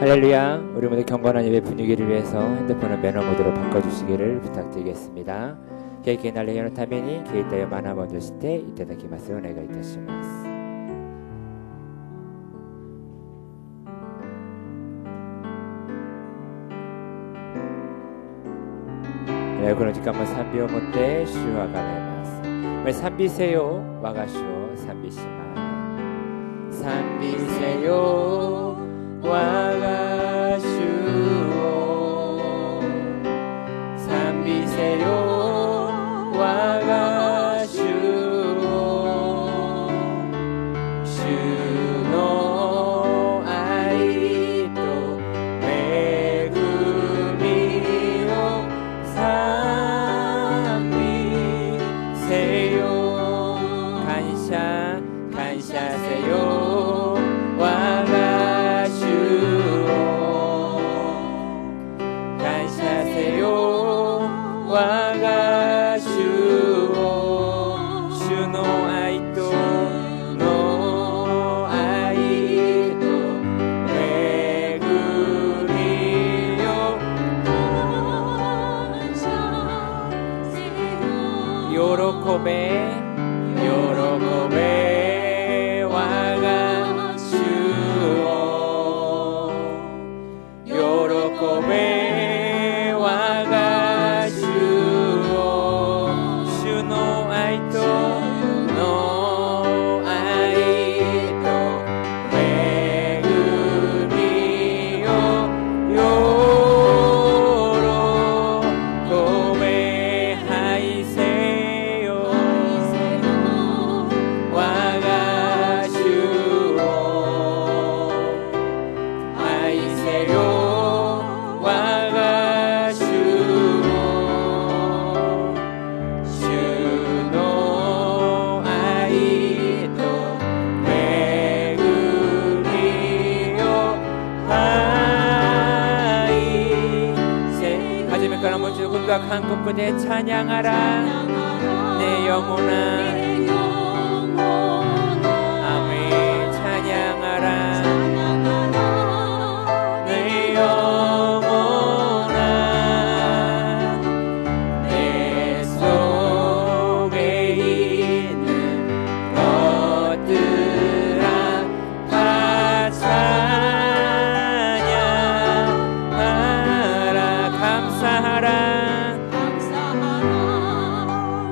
할렐루야. 우리 모두 경건한 예배 분위기를 위해서 핸드폰을 매너 모드로 바꿔주시기를 부탁드리겠습니다. 経験な礼拝のために携帯をマナーモードにしていただきますようお願いいたします。この時間も賛美をもって主をあがめます。賛美せよ、我が主を賛美します。賛美せよ、我が主を賛美せよ、我が主を主の愛と恵みを賛美せよ、感謝感謝せよ、我が主を感謝せよ、我が主を主の愛との愛と恵みを感謝せよ、喜べ喜べ我が主を喜べ我が主を主の愛との愛と恵みを喜べ愛せよ我が主を愛せよ我が主を主の愛と恵みを愛せ初めからもう一度今度は韓国で찬양하라 내 영혼아 아멘 찬양하라 내 영혼아 내 속에 있는 것들아 다 찬양하라 감사하라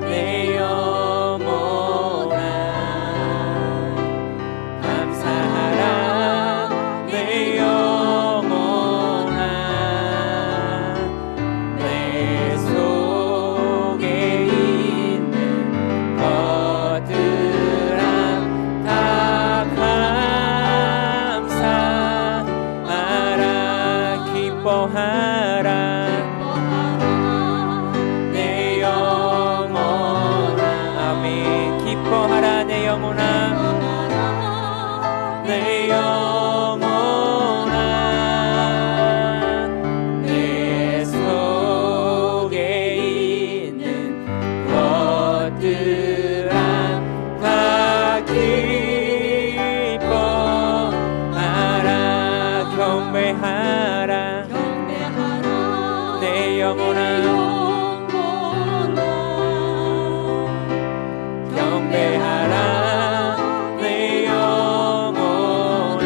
내 영혼아 감사하라 내 영혼아 내 속에 있는 것들아 다 감사하라 기뻐하라 내 영혼아 아멘 기뻐하라 내 영혼아 내 영혼아 내 속에 있는 것들아 다 기뻐하라 경배하라 내 영혼아 경배하라 내 영혼아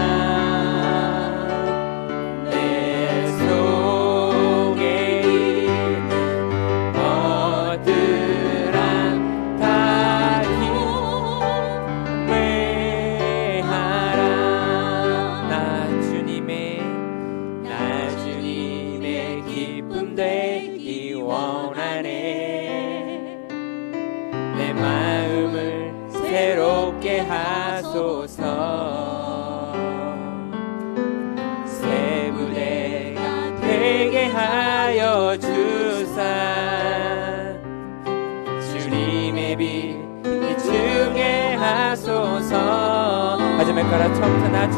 손가락 처음부터 나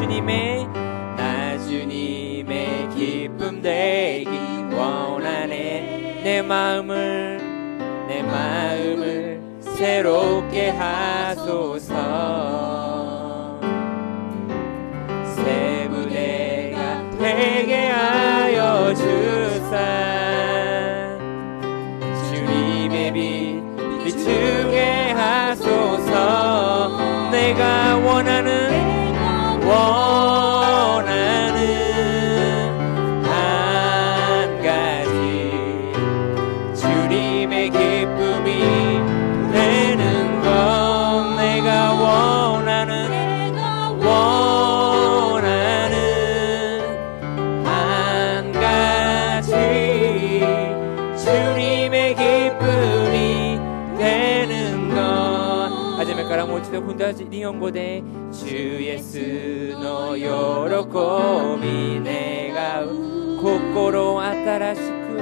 주님의 기쁨 되기 원하네. 내 마음을 새롭게 하소서. 새 부대가 되게 하여 주사. 주님의 빛 비추게 하소서. 내가 원하는 한 가지 주님의 기쁨이 되는 것. 내가 원하는 한 가지 주님의 기쁨이 되는 것. 하지만 가라 모치도 군다지 리용고대 주 예수 너 요로코미 내가 고코로 아따라시쿠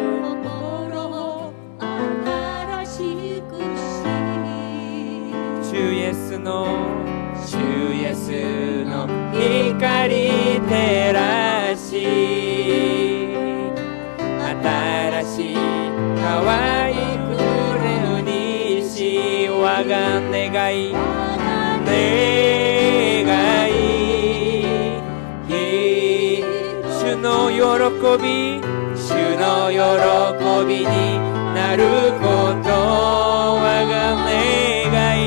주 예수 너 히카리 테라시 아따라시 가와이 쿠레우니시 와가 내가이主の喜びになること我が願い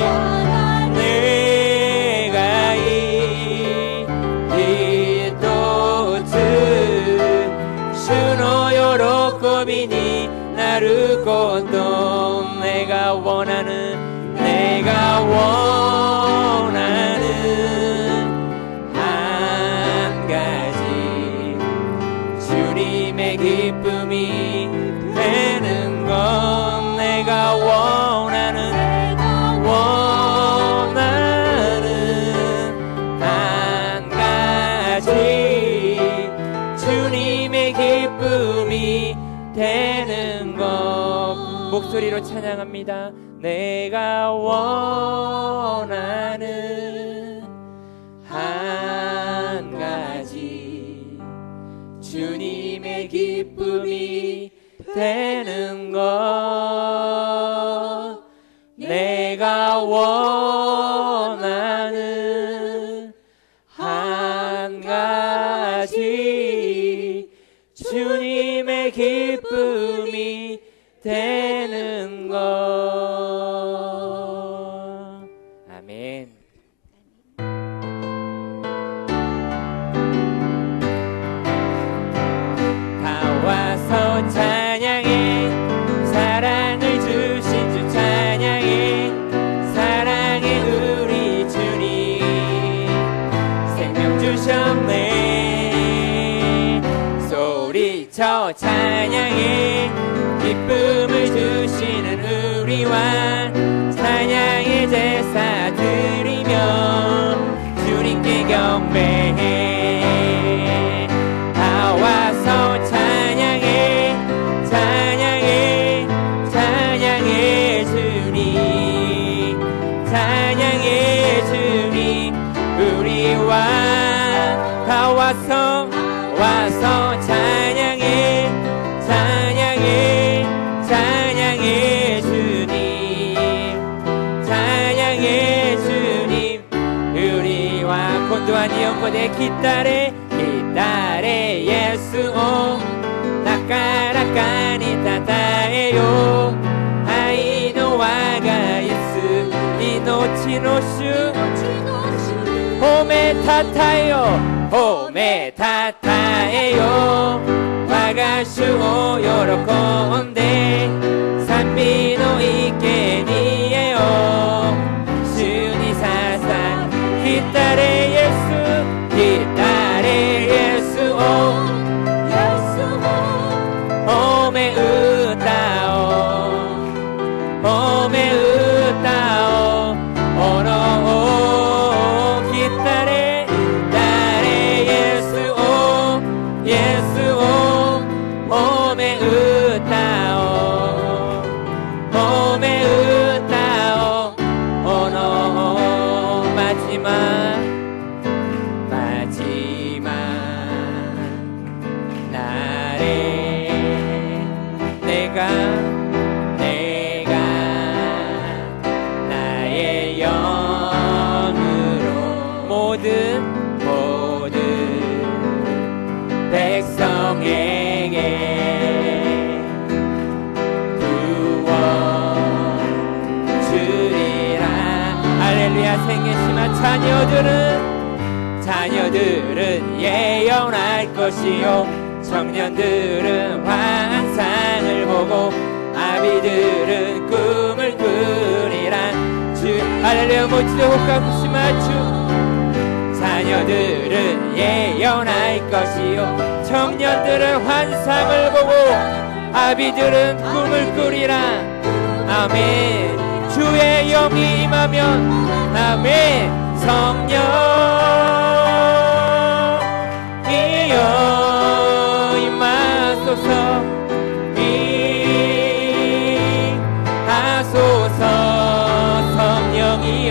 一つ主の喜びになること願わなぬ한 가지 주님의 기쁨이 되는 것. 내가 원하는 한 가지 주님의 기쁨이 되는 것. 목소리로 찬양합니다. 내가 원하는 한 가지 주님의 기쁨이 되는 것. 내가 원하는 한 가지 주님의 기쁨이 되는 것. 아멘. 다 와서 찬양해 사랑을 주신 주 찬양해 사랑해 우리 주님 생명 주셨네. 소리쳐 찬양해 기쁨을 주시는 우리와 찬양의 제사 드리며 주님께 경배해. 다 와서 찬양해 주님 찬양해 주님 우리와 다 와서 찬양해 주님 우리와 곤도한 이용고대 기타레 예수 오 나카라카니 타타에요 아이노 와가 예수 이노치 노슈 호메 타타에요 와가 슈오 요로콘데 산비노 이케니에요 주니 사상 기타레 예수 오메 으따오 오노 기타레 예수 오메 으따오 자녀들은 예언할 것이요 청년들은 환상을 보고 아비들은 꿈을 꾸리라. 주 할렐루야 멋지다 호흡하시마. 주 자녀들은 예언할 것이요 청년들은 환상을 보고 아비들은 꿈을 꾸리라. 아멘. 주의 영이 임하면 아멘. 성령이여 임하소서 임하소서. 성령이여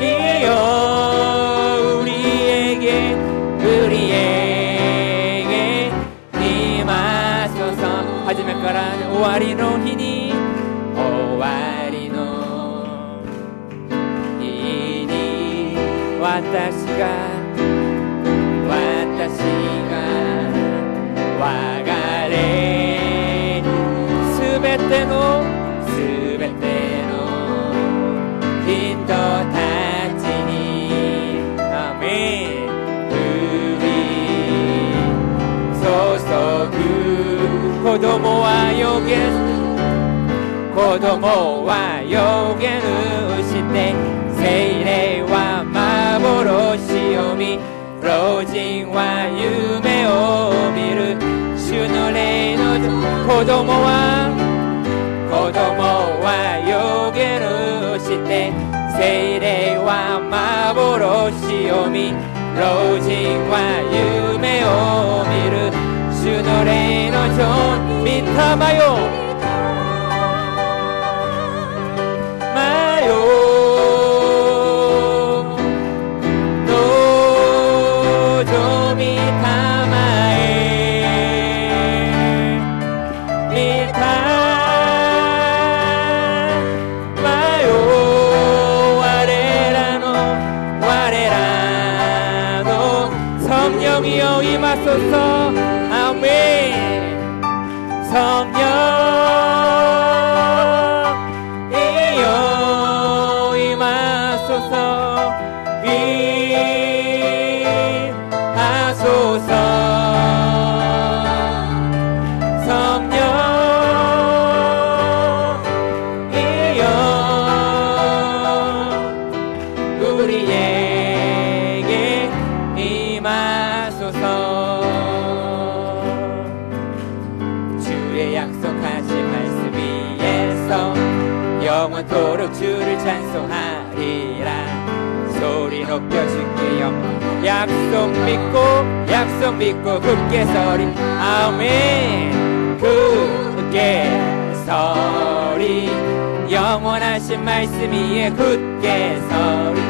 이여 우리에게 임하소서. 하지만 까라 오아리노 히니私が我が霊すべての人たちにアメン降り注ぐ。子供は予言して聖霊は幻を見老人は夢を見る。主の霊の子供は予言して聖霊は幻を見老人は夢を見る。主の霊の御霊よ영원토록 주를 찬송하리라. 소리 높여 주께 영광. 약속 믿고 굳게 서리. 아멘. 굳게 서리. 영원하신 말씀 위에 굳게 서리.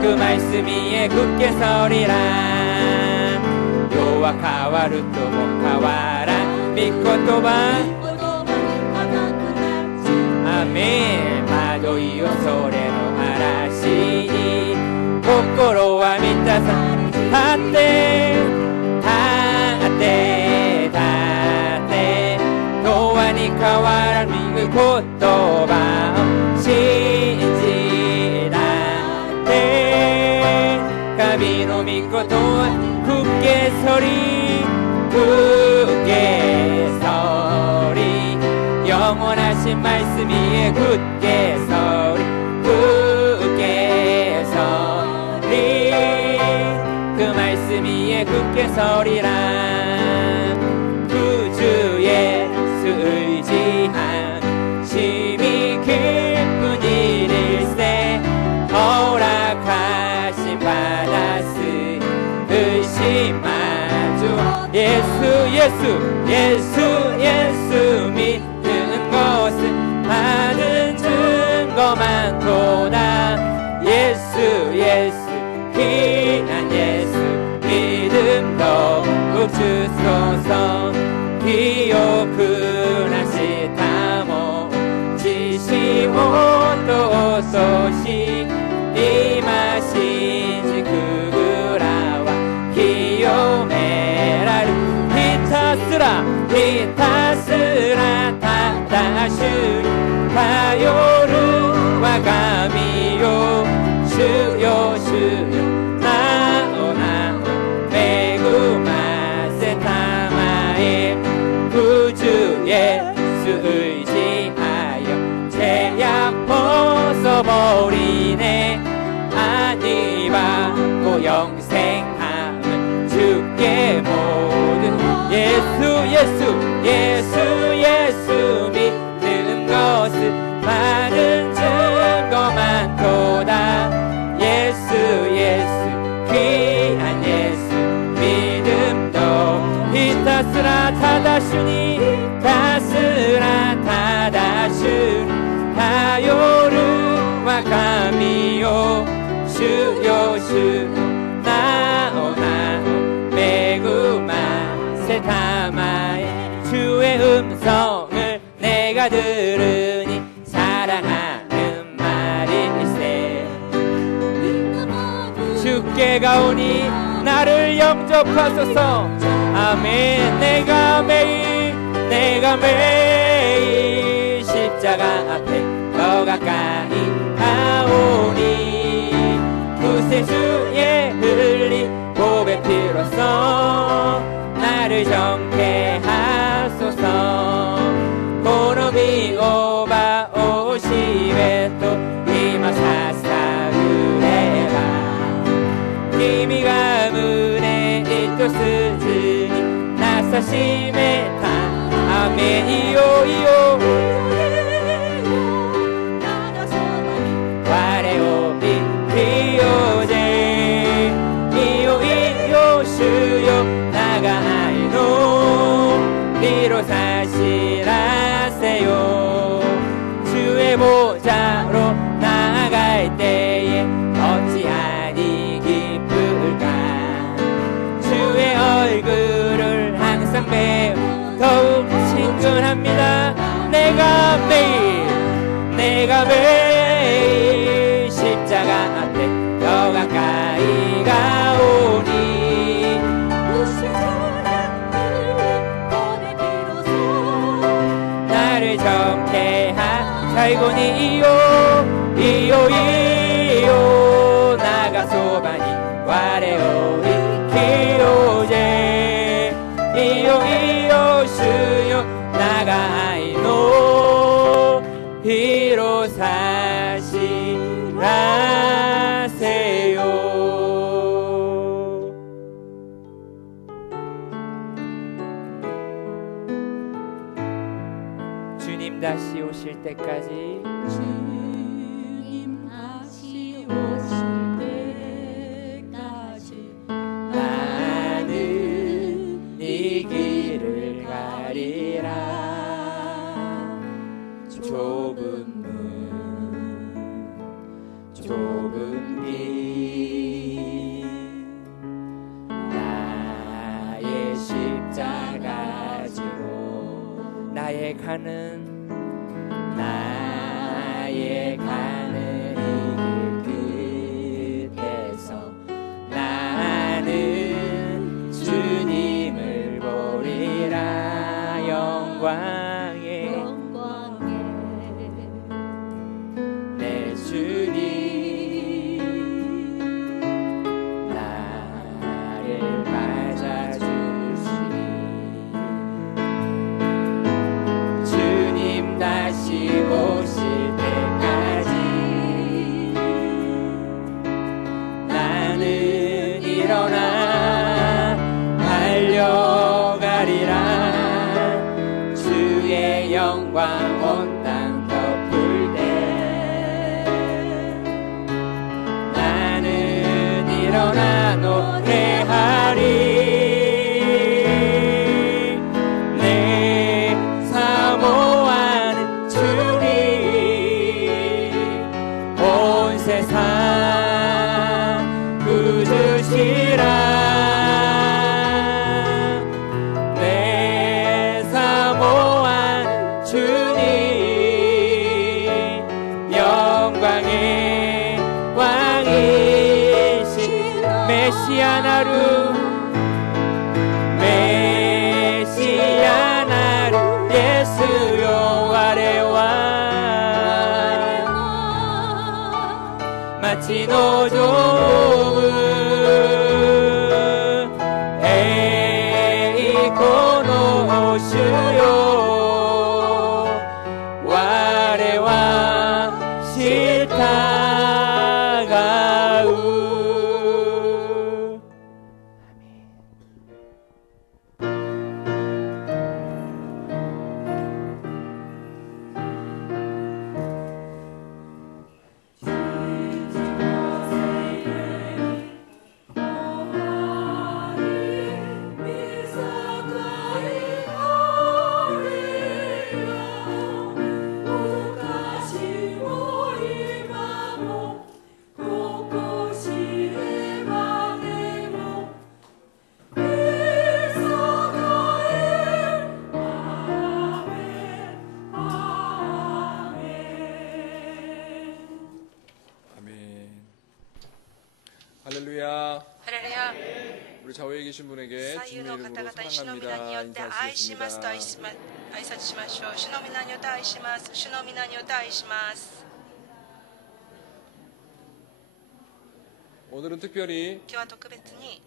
그 말씀 위에 굳게 서리라. 요와 가와루とも変わらん御言葉。アメン。惑いをそれの嵐に心は満たされ。立て永遠に変わらぬ言葉を信じられ。神の御言葉굳게 서리. 영원하신 말씀 위에 굳게 서리. 그 말씀 위에 굳게 서리라. 구주 예수 의지한 심히 깊은 일일세 허락하신 받았으 의심마주. 예수 믿는 것은 많은 증거 많도다. 예수 귀한 예수 믿음 더욱 주소서. 기억하시 다모 지시 모두 소식 임하신지 그구라와 기요메라를 히타스라 영생함은 주께 모든 예수 믿는 것은 많은 증거 많도다. 예수 귀한 예수 믿음도 히타스라 타다슈니 다요르와 가미요 주요 나오 메구마 세타마에 주의 음성을 내가 들으니 사랑하는 말일세. 주께 가오니 나를 영접하소서. 아멘. 내가 매일 십자가 앞에 더 가까이 가오니 구세주의 흘린 보배 피로써 나를 정케하소서. 고노미 오바 오시베 또 이마사사우레바 기미가 문에 이토 스즈니 나사시메타 아멘. 이요 와레오 비오제 이요 주요 나가 아이노 비로 사실하세요. 주의 보좌로 나아갈 때에 어찌하니 기쁠까. 주의 얼굴을 항상 배우 더욱 친근합니다. 내가 매일 십자가 앞에 더 가까이 가오니 나를 정케하 살고니 이요 나가소바니 와레오리 키오제 이요 주요 나가이노 비로 사실하세요. 주님 다시 오실 때까지 주님 다시 오실 때까지 나는 이 길을 가리라. 좁은 길 나의 십자가 지고 나의 가는 이 길 끝에서 나는 주님을 보리라. 영광에 내 주님 나를 맞아주시니 주님 다시 오실 때까지 나는 일어나 달려가리라. 주의 영광 온 땅 덮을 때 나는 일어나 노래하리. 내 사모하는 주님 온 세상 구주시라. 내 사모하는 주님 영광의 왕이신 메시아 나루 예수여 아래와 마치 노조무 에이코노 오슈요 와레와 시타가우 할렐루야. 할렐루야. 우리 좌우에 계신 분에게 左右 주님의 の 이름으로 方々、主の皆によ 사랑합니다 って愛しますと 인사하시겠습니다. 挨拶しましょう。主の皆によって愛します。主の皆によって愛します。 오늘은 특별히 今日は特別に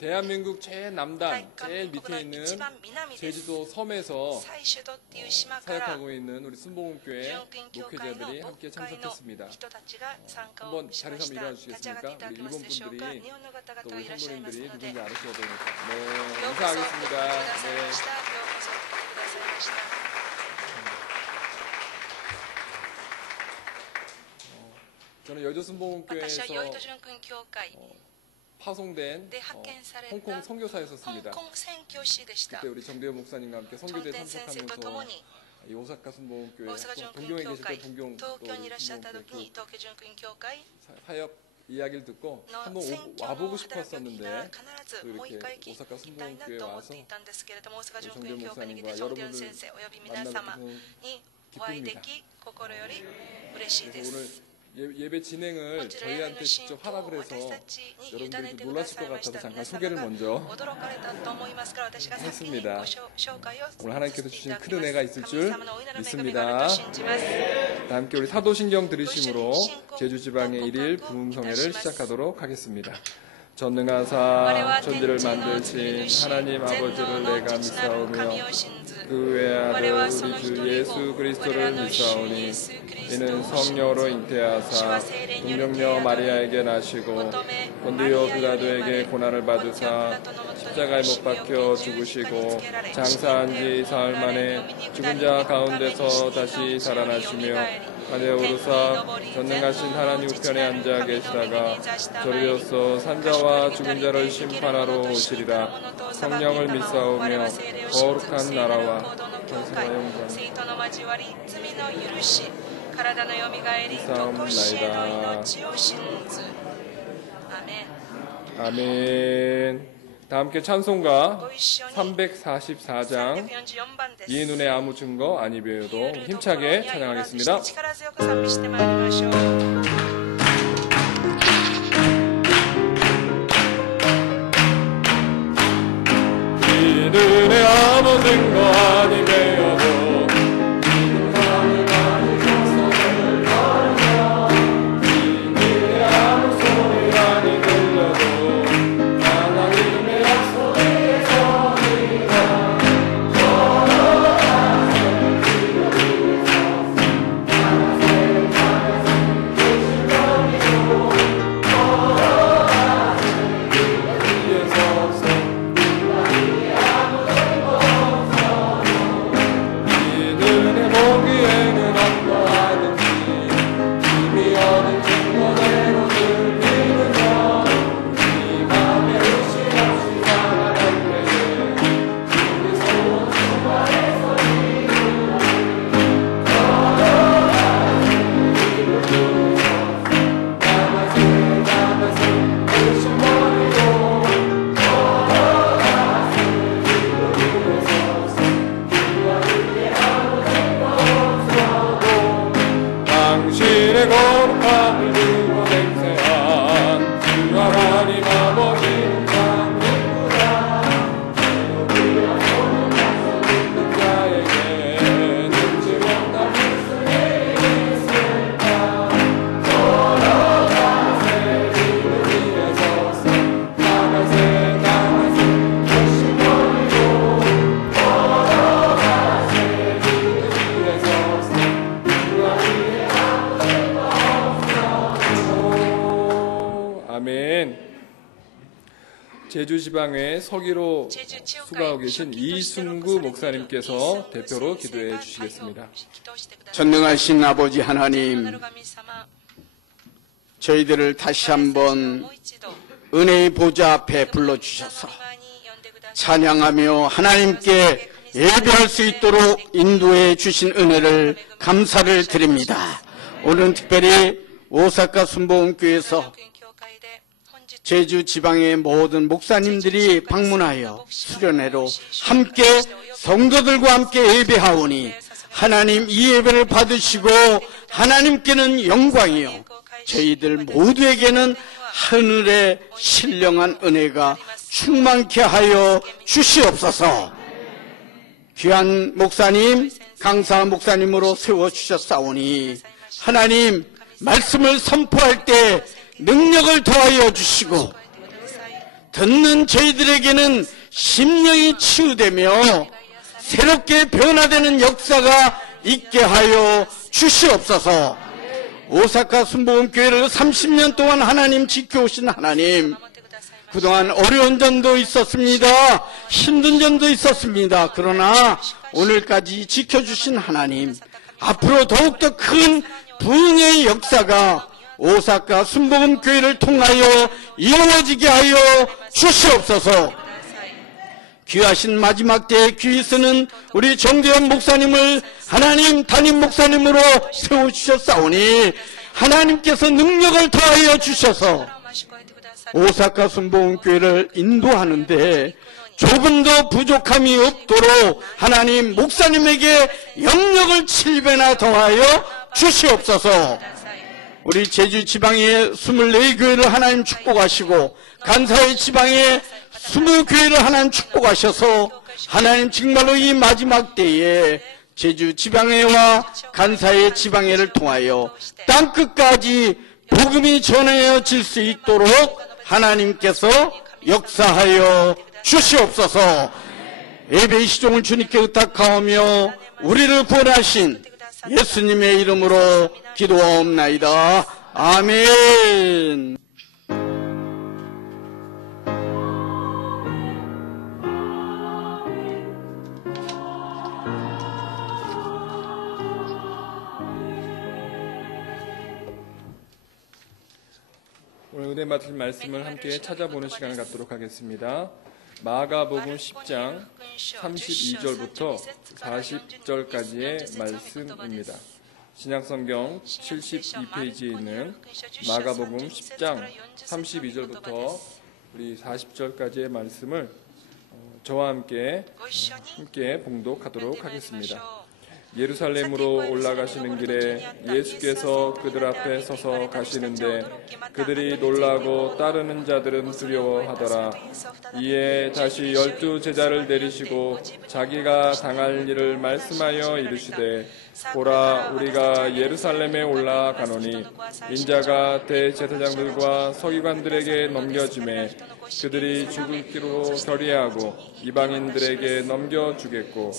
대한민국 제일 남단, 大韓 제일 国 밑에 の 있는 一番南です 제주도 섬에서 最首都っていう島から 사역하고 있는 우리 순복음교회 純君教会の 목회자들이 牧 함께 会の 참석했습니다. 人たちが参加を 한번 し 자리 まし 삼아 た。 일어나 立ち上がっていただけ 주시겠습니까? ますでしょうか。 우리 日本の方 또 々が 우리 いらっしゃいます 성도님들이 ので、 누군지 よ 알으셔야 되니까. う 네, こそ来てくだ 인사하겠습니다. さいま 네. した。ようこそ来てくださいました。 저는 여주 私 순복음교회에서 はヨイド純君教会 파송된 で発見された 홍콩 香 선교사였었습니다. 港宣教師でした。 그때 우리 정대호 목사님과 함께 チョン 선교대 テン先生と共 참석하면서 に 이 오사카 순복음교회 大阪純 동경에 君教 계실 때 会 동경 東京にいらっしゃった 순복음교회 時に東京純君教会 사역 이야기를 듣고 の 한번 選挙 와보고 の働きを聞いたら 싶었었는데 必ずもう一回聞きたいなと思っていたんですけれども、大阪純君教会に来てチョンテン先生および皆様にお会いでき心より嬉しいで 그래서 す。 오늘 예배 진행을 こちらへの 저희한테 信 직접 徒を 하라 그래서 私たちに委ね 여러분들이 て 좀 くだ 놀라실 さい 것 ました。 같아서 잠깐 皆様 소개를 が 먼저 驚かれたと思いますから、私が先に 했습니다. ご紹介を 오늘 さ 하나님께서 せてい 주신 ただき 큰 ます。 은혜가 있을 神 줄 様のお祈りの恵みがあると信じます。 다 함께 우리 사도신경 들으심으로 제주 지방의 1일 부흥성회를 시작하도록 하겠습니다. 전능하사 천지를 만드신 하나님 아버지를 내가 믿사오며 그 외아들 우리 주 예수 그리스도를 믿사오니 이는 성령으로 잉태하사 동정녀 마리아에게 나시고 본디오 빌라도에게 고난을 받으사 십자가에 못 박혀 죽으시고 장사한 지 사흘 만에 죽은 자 가운데서 다시 살아나시며 하늘에 오르사 전능하신 하나님 우편에 앉아 계시다가 저리로서 산자와 죽은 자를 심판하러 오시리라. 성령을 믿사오며 거룩한 나라와 권세와 영광 아멘. 다 함께 찬송가 344장 이눈의 아무 증거 아니 배워도 힘차게 찬양하겠습니다. 이눈의 아무 증거 아니 배워도 제주지방의 서기로 수고하고 계신 이순구 목사님께서 대표로 기도해 주시겠습니다. 전능하신 아버지 하나님, 저희들을 다시 한번 은혜의 보좌 앞에 불러주셔서 찬양하며 하나님께 예배할 수 있도록 인도해 주신 은혜를 감사를 드립니다. 오늘은 특별히 오사카 순복음교회에서 제주 지방의 모든 목사님들이 방문하여 수련회로 함께 성도들과 함께 예배하오니 하나님 이 예배를 받으시고 하나님께는 영광이요 저희들 모두에게는 하늘의 신령한 은혜가 충만케 하여 주시옵소서. 귀한 목사님, 강사 목사님으로 세워주셨사오니 하나님 말씀을 선포할 때 능력을 더하여 주시고 듣는 저희들에게는 심령이 치유되며 새롭게 변화되는 역사가 있게 하여 주시옵소서. 오사카 순복음교회를 30년 동안 하나님 지켜오신 하나님, 그동안 어려운 점도 있었습니다. 힘든 점도 있었습니다. 그러나 오늘까지 지켜주신 하나님, 앞으로 더욱더 큰 부흥의 역사가 오사카 순복음교회를 통하여 이루어지게 하여 주시옵소서. 귀하신 마지막 때에 귀히 쓰는 우리 정대현 목사님을 하나님 담임 목사님으로 세우셨사오니 하나님께서 능력을 더하여 주셔서 오사카 순복음교회를 인도하는데 조금 더 부족함이 없도록 하나님 목사님에게 영역을 7배나 더하여 주시옵소서. 우리 제주 지방의 24교회를 하나님 축복하시고 간사의 지방에 20교회를 하나님 축복하셔서 하나님 정말로 이 마지막 때에 제주 지방회와 간사의 지방회를 통하여 땅끝까지 복음이 전해질 수 있도록 하나님께서 역사하여 주시옵소서. 예배의 시종을 주님께 의탁하오며 우리를 구원하신 예수님의 이름으로 기도하옵나이다. 아멘. 오늘 은혜 맡은 말씀을 함께 찾아보는 시간을 갖도록 하겠습니다. 마가복음 10장 32절부터 40절까지의 말씀입니다. 신약성경 72페이지에 있는 마가복음 10장 32절부터 우리 40절까지의 말씀을 저와 함께 봉독하도록 하겠습니다. 예루살렘으로 올라가시는 길에 예수께서 그들 앞에 서서 가시는데 그들이 놀라고 따르는 자들은 두려워하더라. 이에 다시 12 제자를 내리시고 자기가 당할 일을 말씀하여 이르시되 보라, 우리가 예루살렘에 올라가노니 인자가 대제사장들과 서기관들에게 넘겨지매 그들이 죽을 기로 결의하고 이방인들에게 넘겨주겠고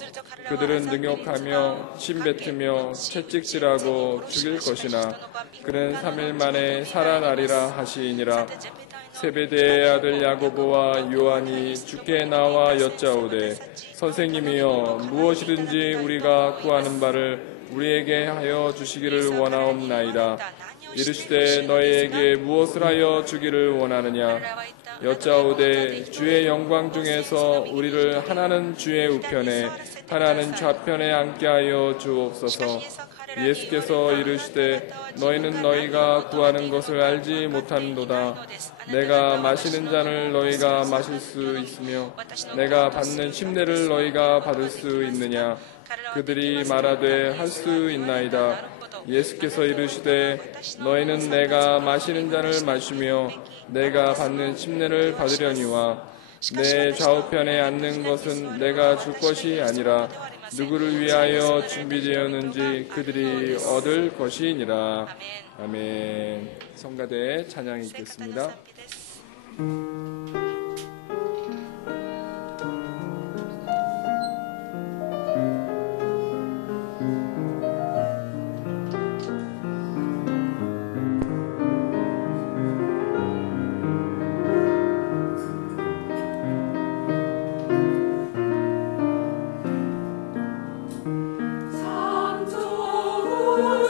그들은 능욕하며 침뱉으며 채찍질하고 죽일 것이나 그는 3일 만에 살아나리라 하시니라. 세베대의 아들 야고보와 요한이 주께 나와 여짜오되 선생님이여 무엇이든지 우리가 구하는 바를 우리에게 하여 주시기를 원하옵나이다. 이르시되 너희에게 무엇을 하여 주기를 원하느냐. 여짜오되 주의 영광 중에서 우리를 하나는 주의 우편에 하나는 좌편에 앉게 하여 주옵소서. 예수께서 이르시되 너희는 너희가 구하는 것을 알지 못하는도다. 내가 마시는 잔을 너희가 마실 수 있으며 내가 받는 침례를 너희가 받을 수 있느냐. 그들이 말하되 할 수 있나이다. 예수께서 이르시되 너희는 내가 마시는 잔을 마시며 내가 받는 침례를 받으려니와 내 좌우편에 앉는 것은 내가 줄 것이 아니라 누구를 위하여 준비되었는지 그들이 얻을 것이니라. 아멘. 성가대의 찬양이 있겠습니다. 참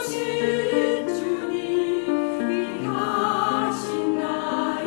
좋으신 주님 위하신 날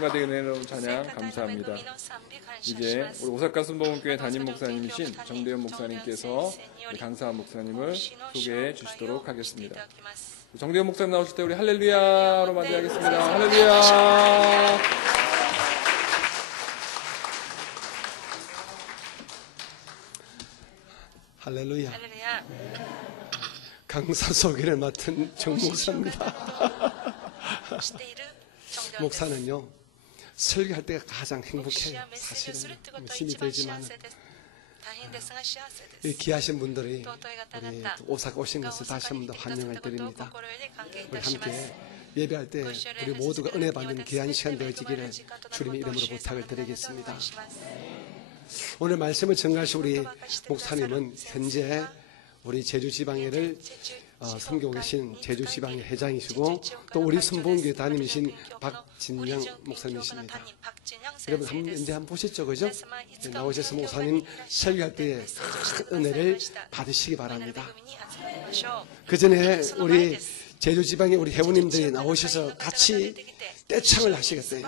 성가대 은혜로운 찬양 감사합니다. 이제 우리 오사카 순복음교회 담임 목사님이신 정대현 목사님께서 우리 강사한 목사님을 소개해 주시도록 하겠습니다. 정대현 목사님 나오실 때 우리 할렐루야로 맞이하겠습니다. 할렐루야. 할렐루야. 강사 소개를 맡은 정 목사입니다. 목사는요, 설교할 때가 가장 행복해요. 사실은 힘이 되지만 귀하신 분들이 우리 오사카 오신 것을 다시 한 번 더 환영을 드립니다. 우리 함께 예배할 때 우리 모두가 은혜 받는 귀한 시간 되어지기를 주님의 이름으로 부탁을 드리겠습니다. 오늘 말씀을 전가하신 우리 목사님은 현재 우리 제주지방회를 섬기고 계신 제주지방회 회장이시고 또 우리 순복음교회 담임이신 박진영 목사님이십니다. 여러분 이제 한번 보셨죠, 그죠? 나오셔서 목사님 설교할 때에 큰 은혜를 받으시기 바랍니다. 그 전에 우리 제주지방에 우리 회원님들이 나오셔서 같이 떼창을 하시겠어요.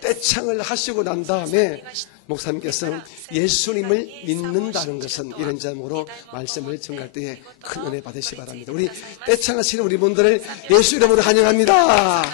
떼창을 하시고 난 다음에 목사님께서 예수님을 믿는다는 것은 이런 점으로 말씀을 전할 때에 큰 은혜 받으시기 바랍니다. 우리 떼창하시는 우리 분들을 예수 이름으로 환영합니다.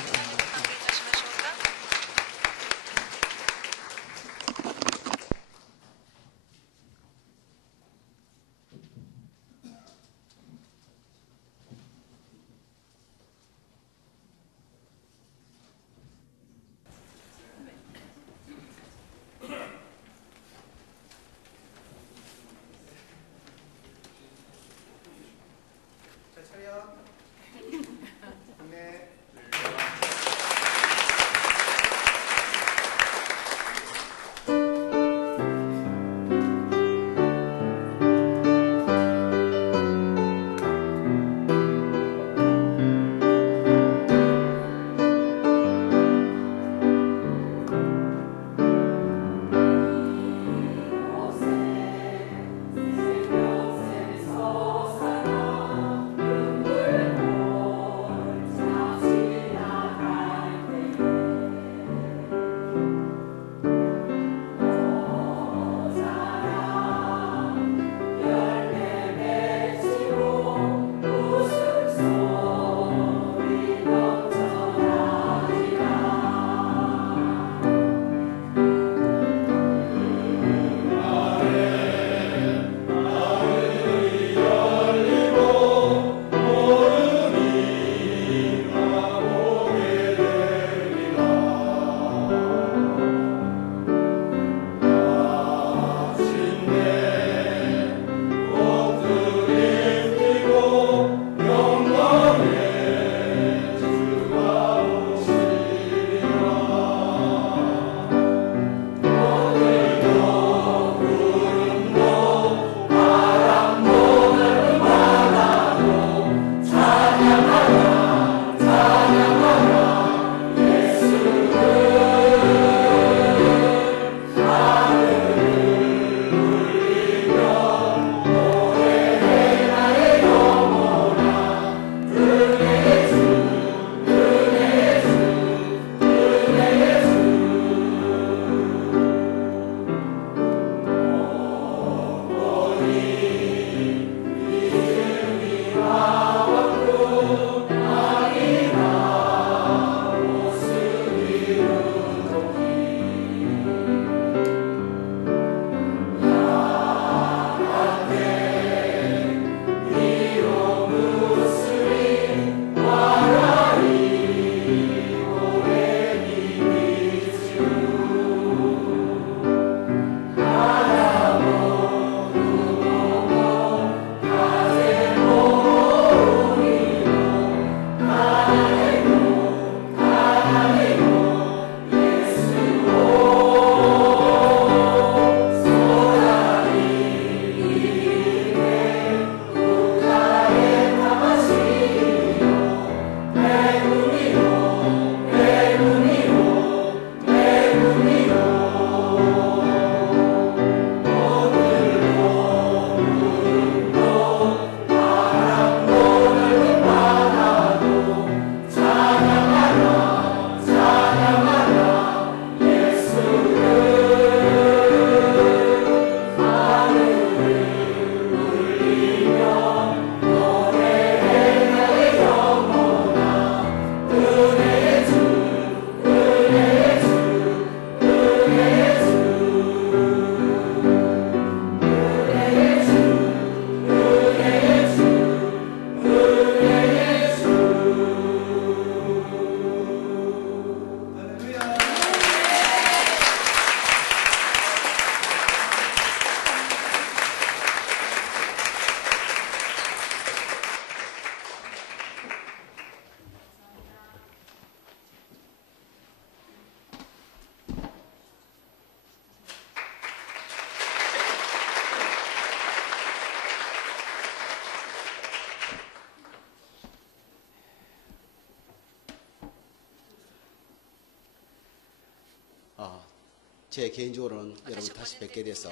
제 개인적으로는 여러분 다시 뵙게 돼서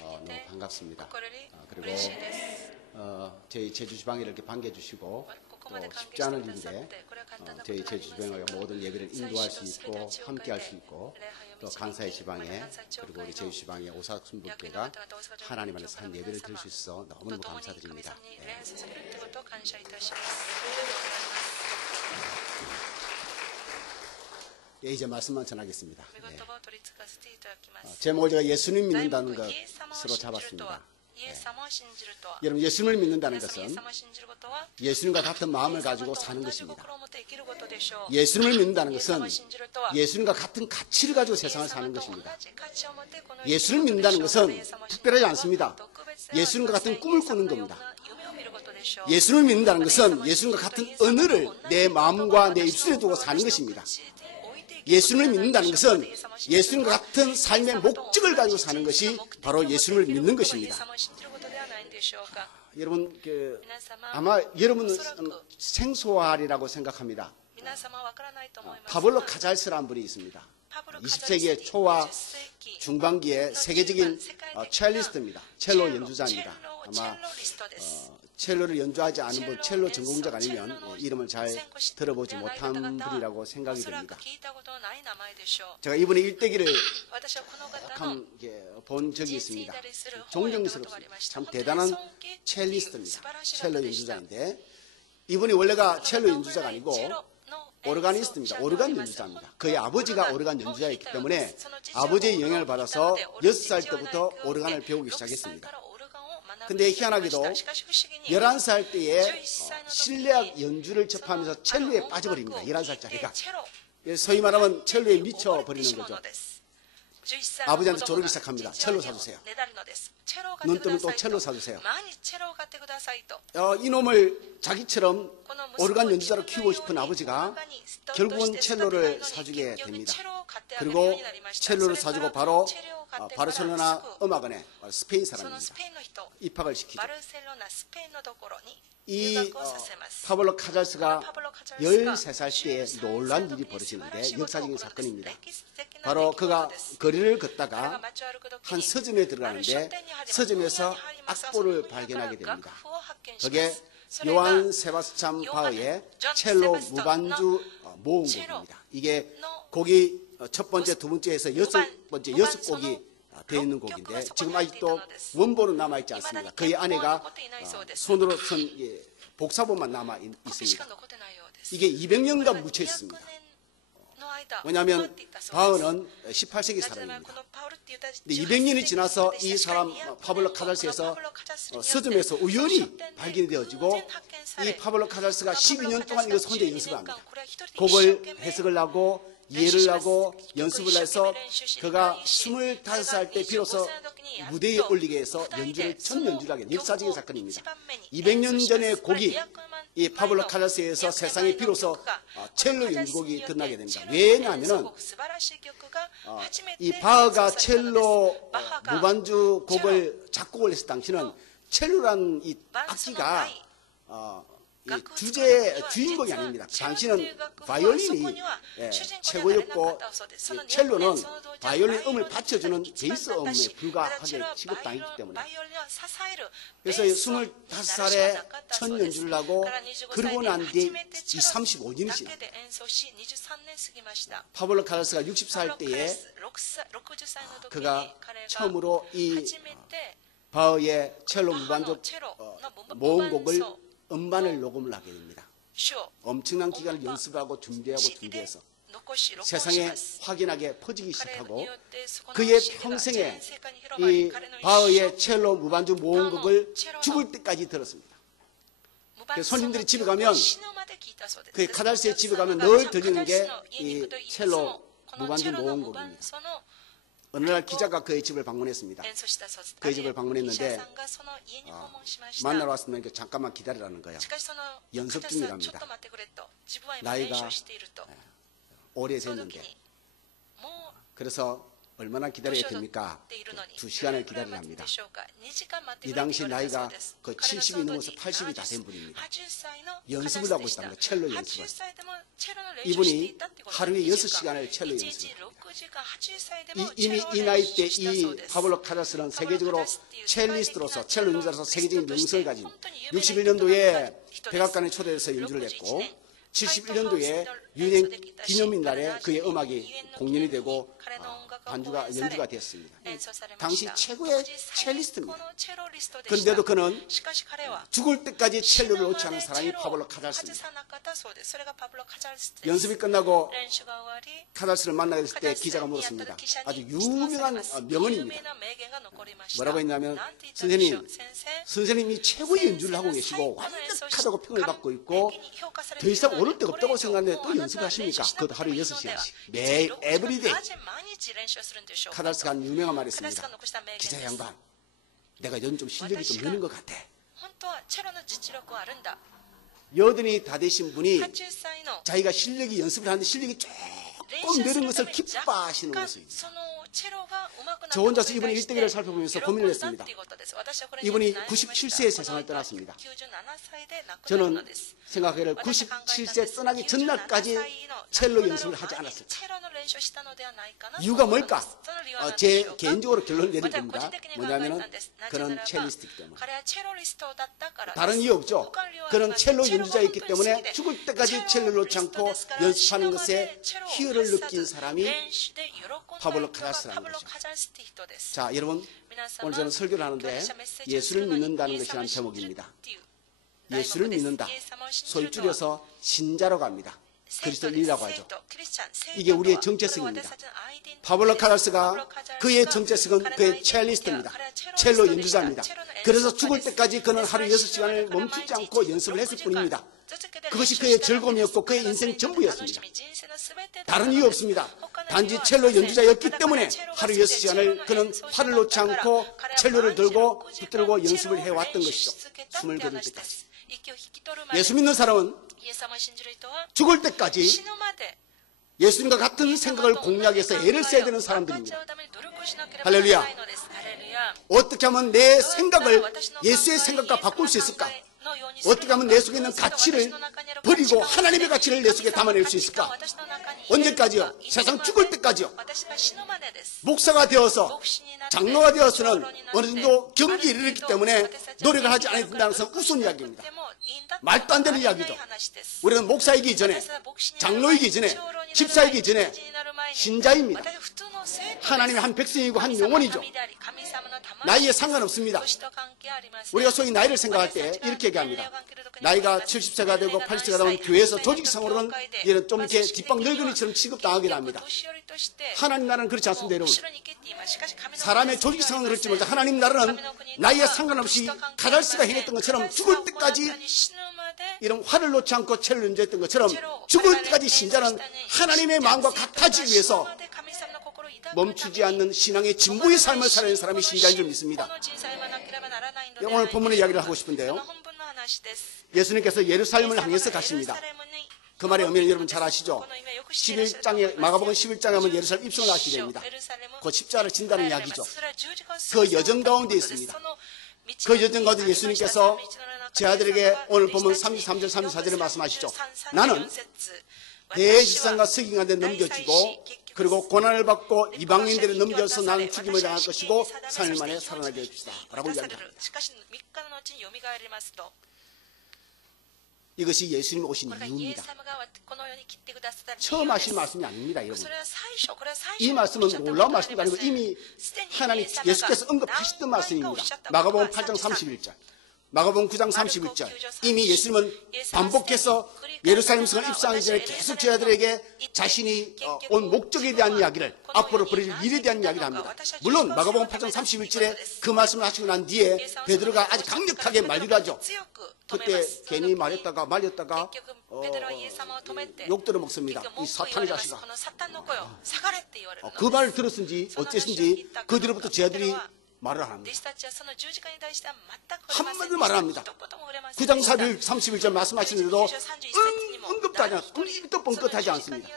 너무 반갑습니다. 그리고 저희 제주지방에 이렇게 반겨주시고 또 쉽지 않은 일인데 저희 제주지방의 모든 예배를 인도할 수 있고 함께할 수 있고 또 간사이 지방에 그리고 우리 제주지방의 오사순복교가 하나님 안에서 한 예배를 드릴 수 있어서 너무너무 감사드립니다. 예, 이제 말씀만 전하겠습니다. 제목을 제가 예수님 믿는다는 것으로 잡았습니다. 여러분, 예수님을 믿는다는 것은 예수님과 같은 마음을 가지고 사는 것입니다. 예수님을 믿는다는 것은 예수님과 같은 가치를 가지고 세상을 사는 것입니다. 예수님을 믿는다는 것은 특별하지 않습니다. 예수님과 같은 꿈을 꾸는 겁니다. 예수님을 믿는다는 것은 예수님과 같은 언어를 내 마음과 내 입술에 두고 사는 것입니다. 예수님을 믿는다는 것은 예수님과 같은 삶의 목적을 가지고 사는 것이 바로 예수님을 믿는 것입니다. 여러분, 아마 여러분은 생소하리라고 생각합니다. 파블로 카잘스라는 분이 있습니다. 20세기의 초와 중반기에 세계적인 첼리스트입니다. 첼로 연주자입니다. 아마 첼로를 연주하지 않은 분, 첼로 전공자가 아니면 이름을 잘 들어보지 못한 분이라고 생각이 됩니다. 제가 이분의 일대기를 본 적이 있습니다. 존경스럽습니다. 참 대단한 첼리스트입니다. 첼로 연주자인데 이분이 원래가 첼로 연주자가 아니고 오르가니스트입니다. 오르간 연주자입니다. 그의 아버지가 오르간 연주자였기 때문에 아버지의 영향을 받아서 6살 때부터 오르간을 배우기 시작했습니다. 근데 희한하게도 11살 때에 실내악 연주를 접하면서 첼로에 빠져버립니다. 11살짜리가. 소위 말하면 첼로에 미쳐버리는 거죠. 아버지한테 조르기 시작합니다. 첼로 사주세요. 눈 뜨면 또 첼로 사주세요. 이놈을 자기처럼 오르간 연주자로 키우고 싶은 아버지가 결국은 첼로를 사주게 됩니다. 그리고 첼로를 사주고 바로 바르셀로나 음악원에 스페인 사람입니다. 입학을 시키죠. 이 파블로 카잘스가 13살 때에 놀란 일이 벌어지는데 역사적인 사건입니다. 바로 그가 거리를 걷다가 한 서점에 들어가는데 서점에서 악보를 발견하게 됩니다. 그게 요한 세바스찬 바흐의 첼로 무반주 모음곡입니다. 이게 곡이 첫 번째, 두 번째 해서 여섯 곡이 되어 있는 곡인데 지금 아직도 원본은 남아있지 않습니다. 그의 아내가 손으로 쓴 복사본만 남아 있습니다. 이게 200년간 묻혀 있습니다. 왜냐하면 바흐는 18세기 사람입니다. 근데 200년이 지나서 이 사람 파블로 카잘스에서 서점에서 우연히 발견이 되어지고 이 파블로 카잘스가 12년 동안 이것을 혼자 연습을 합니다. 곡을 해석을 하고 이해를 하고 연습을 해서 그가 25살 때 비로소 무대에 올리게 해서 첫 연주를 하게 된 역사적인 사건입니다. 200년 전의 곡이 이 파블로 카잘스에서 세상에 비로소 첼로 연주곡이 드러나게 됩니다. 왜냐하면 이 바흐가 첼로 무반주 곡을 작곡을 했을 당시는 첼로란 이 악기가 주인공이 아닙니다. 당시는 바이올린이 최고였고 첼로는 바이올린 음을 받쳐주는 베이스 음에 불과하게 취급당했기 때문에 그래서 25살에 첫 연주를 하고 그러고 난 뒤에 35년이 지납니다. 파블로 카잘스가 60살 때에 그가 처음으로 이 바흐의 첼로 무반주 모음곡을 음반을 녹음을 하게 됩니다. 엄청난 기간을 연습하고 준비해서 세상에 확연하게 퍼지기 시작하고 그의 평생에 이 바흐의 첼로 무반주 모음곡을 죽을 때까지 들었습니다. 손님들이 집에 가면 그 카잘스의 집에 가면 늘 들리는 게 이 첼로 무반주 모음곡입니다. 어느 날 기자가 그의 집을 방문했습니다. 그의 집을 방문했는데 만나러 왔으면 잠깐만 기다리라는 거예요. 연습 중이랍니다. 나이가 오래 됐는데 그래서 얼마나 기다려야 됩니까? 2시간을 기다리랍니다. 이 당시 나이가 그 70이 넘어서 80이 다 된 분입니다. 연습을 하고 있답니다. 첼로 연습을. 이분이 하루에 6시간을 첼로 연습을 합니다. 이미 이 나이 때 이 파블로 카잘스는 세계적으로 첼리스트로서 첼로 연주자로서 세계적인 명성을 가진 61년도에 백악관에 초대해서 연주를 했고 71년도에 유엔 기념일 날에 그의 음악이 공연이 되고 연주가 되었습니다. 당시 최고의 첼리스트입니다. 그런데도 그는 죽을 때까지 첼로를 놓지 않은 사람이 파블로 카잘스입니다. 연습이 끝나고 카잘스를 만나게 됐을 때 기자가 물었습니다. 아주 유명한 명언입니다. 뭐라고 했냐면 선생님이 최고의 연주를 하고 계시고 완벽하다고 평을 받고 있고 더 이상 오를 데가 없다고 생각하는데 또 연습을 하십니까? 그것도 하루에 6시간씩 매일 에브리데이. 카잘스가 한 유명한 말이 있습니다. 기자 양반, 내가 연 좀 실력이 좀 느는 것 같아. 여든이 다 되신 분이 자기가 실력이 연습을 하는데 실력이 조금 느는 것을 기뻐하시는 모습입니다. 저 혼자서 이분의 일대기를 살펴보면서 고민을 했습니다. 이분이 97세에 세상을 떠났습니다. 저는 생각하기를 97세 떠나기 전날까지 첼로 연습을 하지 않았을까. 이유가 뭘까? 제 개인적으로 결론을 내릴 겁니다. 뭐냐면 그는 첼리스트이기 때문에. 다른 이유 없죠. 그는 첼로 연주자였기 때문에 죽을 때까지 첼로를 놓지 않고 연습하는 것에 희열을 느낀 사람이 파블로 카잘스라는 거죠. 자, 여러분, 오늘 저는 설교를 하는데 예수를 믿는다는 것이라는 제목입니다. 예수를 믿는다. 소위 줄여서 신자라고 합니다. 그리스도인이라고 하죠. 이게 우리의 정체성입니다. 파블로 카잘스가 그의 정체성은 그의 첼리스트입니다. 첼로 연주자입니다. 그래서 죽을 때까지 그는 하루 6시간을 멈추지 않고 연습을 했을 뿐입니다. 그것이 그의 즐거움이었고 그의 인생 전부였습니다. 다른 이유 없습니다. 단지 첼로 연주자였기 때문에 하루 6시간을 그는 팔을 놓지 않고 첼로를 들고 붙들고 연습을 해왔던 것이죠. 숨을 거둘 때까지. 예수 믿는 사람은 죽을 때까지 예수님과 같은 생각을 공유하기 위해서 애를 써야 되는 사람들입니다. 할렐루야. 어떻게 하면 내 생각을 예수의 생각과 바꿀 수 있을까? 어떻게 하면 내 속에 있는 가치를 버리고 하나님의 가치를 내 속에 담아낼 수 있을까? 언제까지요? 세상 죽을 때까지요. 목사가 되어서 장로가 되어서는 어느 정도 경지에 이르렀기 때문에 노력을 하지 않아야 된다는 것은 우스운 이야기입니다. 말도 안 되는 이야기죠. 우리는 목사이기 전에, 장로이기 전에, 집사이기 전에 신자입니다. 하나님의 한 백성이고 한 영혼이죠. 나이에 상관없습니다. 우리가 소위 나이를 생각할 때 이렇게 얘기합니다. 나이가 70세가 되고 80세가 되면 교회에서 조직상으로는 얘는 좀 이렇게 뒷방 늙은이처럼 취급당하기도 합니다. 하나님 나라는 그렇지 않습니다, 여러분. 사람의 조직상은 그렇지 못해 하나님 나라는 나이에 상관없이 카잘스가 행했던 것처럼 죽을 때까지 이런 화를 놓지 않고 첼로 연주했던 것처럼 죽을 때까지 신자는 하나님의 마음과 같아지기 위해서 멈추지 않는 신앙의 진보의 삶을 살아내는 사람이 신자인 줄 믿습니다. 오늘 본문의 이야기를 하고 싶은데요. 예수님께서 예루살렘을 향해서 가십니다. 그 말의 의미는 여러분 잘 아시죠? 11장에, 마가복음 11장에 하면 예루살렘 입성을 하시게 됩니다. 그 십자가를 진다는 이야기죠. 그 여정 가운데 있습니다. 그 여정 가운데 예수님께서 제 아들에게 오늘 보면 33절, 34절에 말씀하시죠. 나는 대지상과 서기관에 넘겨지고 그리고 고난을 받고 이방인들에 넘겨서 나는 죽임을 당할 것이고 3일 만에 살아나게 해주시다 라고 이야기합니다. 이것이 예수님이 오신 이유입니다. 처음 하신 말씀이 아닙니다, 여러분. 이 말씀은 놀라운 말씀이 아니고 이미 하나님 예수께서 언급하셨던 말씀입니다. 마가복음 8장 31절, 마가복음 9장 31절. 이미 예수님은 반복해서 예루살렘 성을 입성하기 전에 계속 제자들에게 자신이 온 목적에 대한 이야기를, 앞으로 벌어질 일에 대한 이야기를 합니다. 물론 마가복음 8장 31절에 그 말씀을 하시고 난 뒤에 베드로가 아주 강력하게 만류를 하죠. 그때 괜히 말했다가 말렸다가 욕들어 먹습니다. 이 사탄의 자식아. 그 말을 들었은지 어쨌든지 그 뒤로부터 제자들이 말을 안 합니다. 한마디도 말을 안 합니다. 9장 31절 말씀하시는데도 언급도 하지 않습니다. 입도 뻥끗하지 않습니다.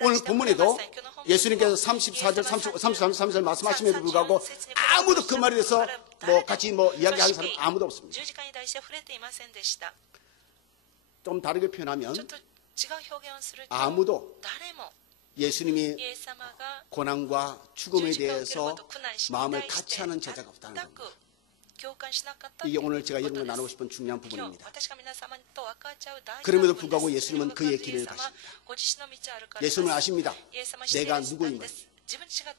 오늘 본문에도 예수님께서 34절, 33절 말씀하심에도 불구하고 아무도 그 말에 대해서 같이 이야기하는 사람 아무도 없습니다. 좀 다르게 표현하면 아무도 예수님이 고난과 죽음에 대해서 마음을 같이 하는 제자가 없다는 겁니다. 이게 오늘 제가 여러분과 나누고 싶은 중요한 부분입니다. 그럼에도 불구하고 예수님은 그의 길을 가십니다. 예수님은 아십니다. 내가 누구임을.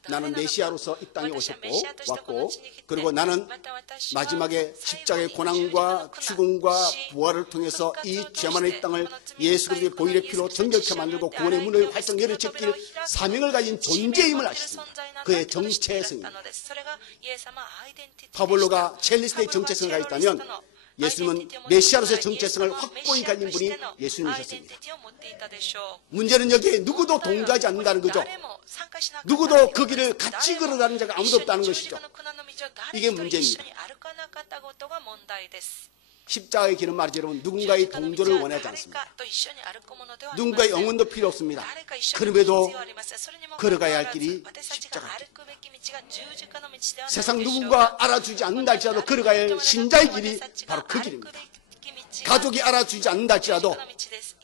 나는 메시아로서 이 땅에 왔고 그리고 나는 마지막에 십자가의 고난과 죽음과 부활을 통해서 이 죄만의 땅을 예수 그리스도의 보혈의 피로 정결케 만들고 구원의 문을 활성 열어제길 사명을 가진 존재임을 아십니다. 그의 정체성입니다. 파볼로가 첼리스트의 정체성을 가지고 있다면 예수님은 메시아로서의 정체성을 확고히 가진 분이 예수님이셨습니다. 문제는 여기에 누구도 동조하지 않는다는 거죠. 누구도 그 길을 같이 걸어가는 자가 아무도 없다는 것이죠. 이게 문제입니다. 십자가의 길은 말이죠, 여러분, 누군가의 동조를 원하지 않습니다. 누군가의 응원도 필요 없습니다. 그럼에도 걸어가야 할 길이 십자가입니다. 세상 누군가 알아주지 않는다 할지라도 걸어가야 할 신자의 길이 바로 그 길입니다. 가족이 알아주지 않는다 할지라도,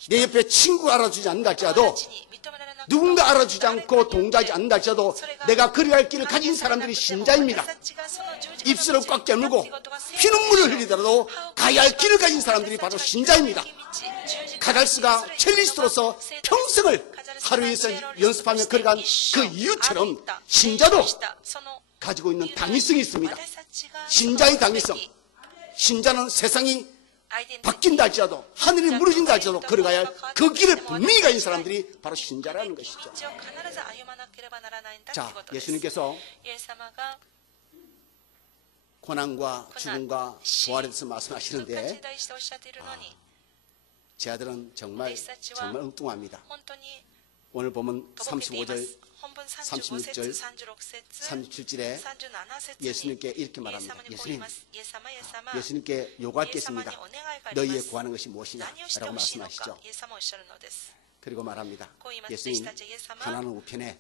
내 옆에 친구가 알아주지 않는다 할지라도, 누군가 알아주지 않고 동조하지 않는다 할지라도 내가 걸어야 할 길을 가진 사람들이 신자입니다. 입술을 꽉 깨물고 피눈물을 흘리더라도 가야 할 길을 가진 사람들이 바로 신자입니다. 카달스가 첼리스트로서 평생을 하루에서 연습하며 걸어간 그 이유처럼 신자도 가지고 있는 당위성이 있습니다. 신자의 당위성. 신자는 세상이 바뀐다 할지라도, 하늘이 무너진다 할지라도 걸어가야 할 그 길을 분명히 가진 사람들이 바로 신자라는 것이죠. 자, 예수님께서 고난과 죽음과 부활에 대해서 말씀하시는데 제 아들은 정말 엉뚱합니다. 오늘 보면 35절, 36절, 37절에 예수님께 이렇게 말합니다. 예수님께 요구할 게 있습니다. 너희의 구하는 것이 무엇이냐? 라고 말씀하시죠. 그리고 말합니다. 예수님, 하나는 우편에,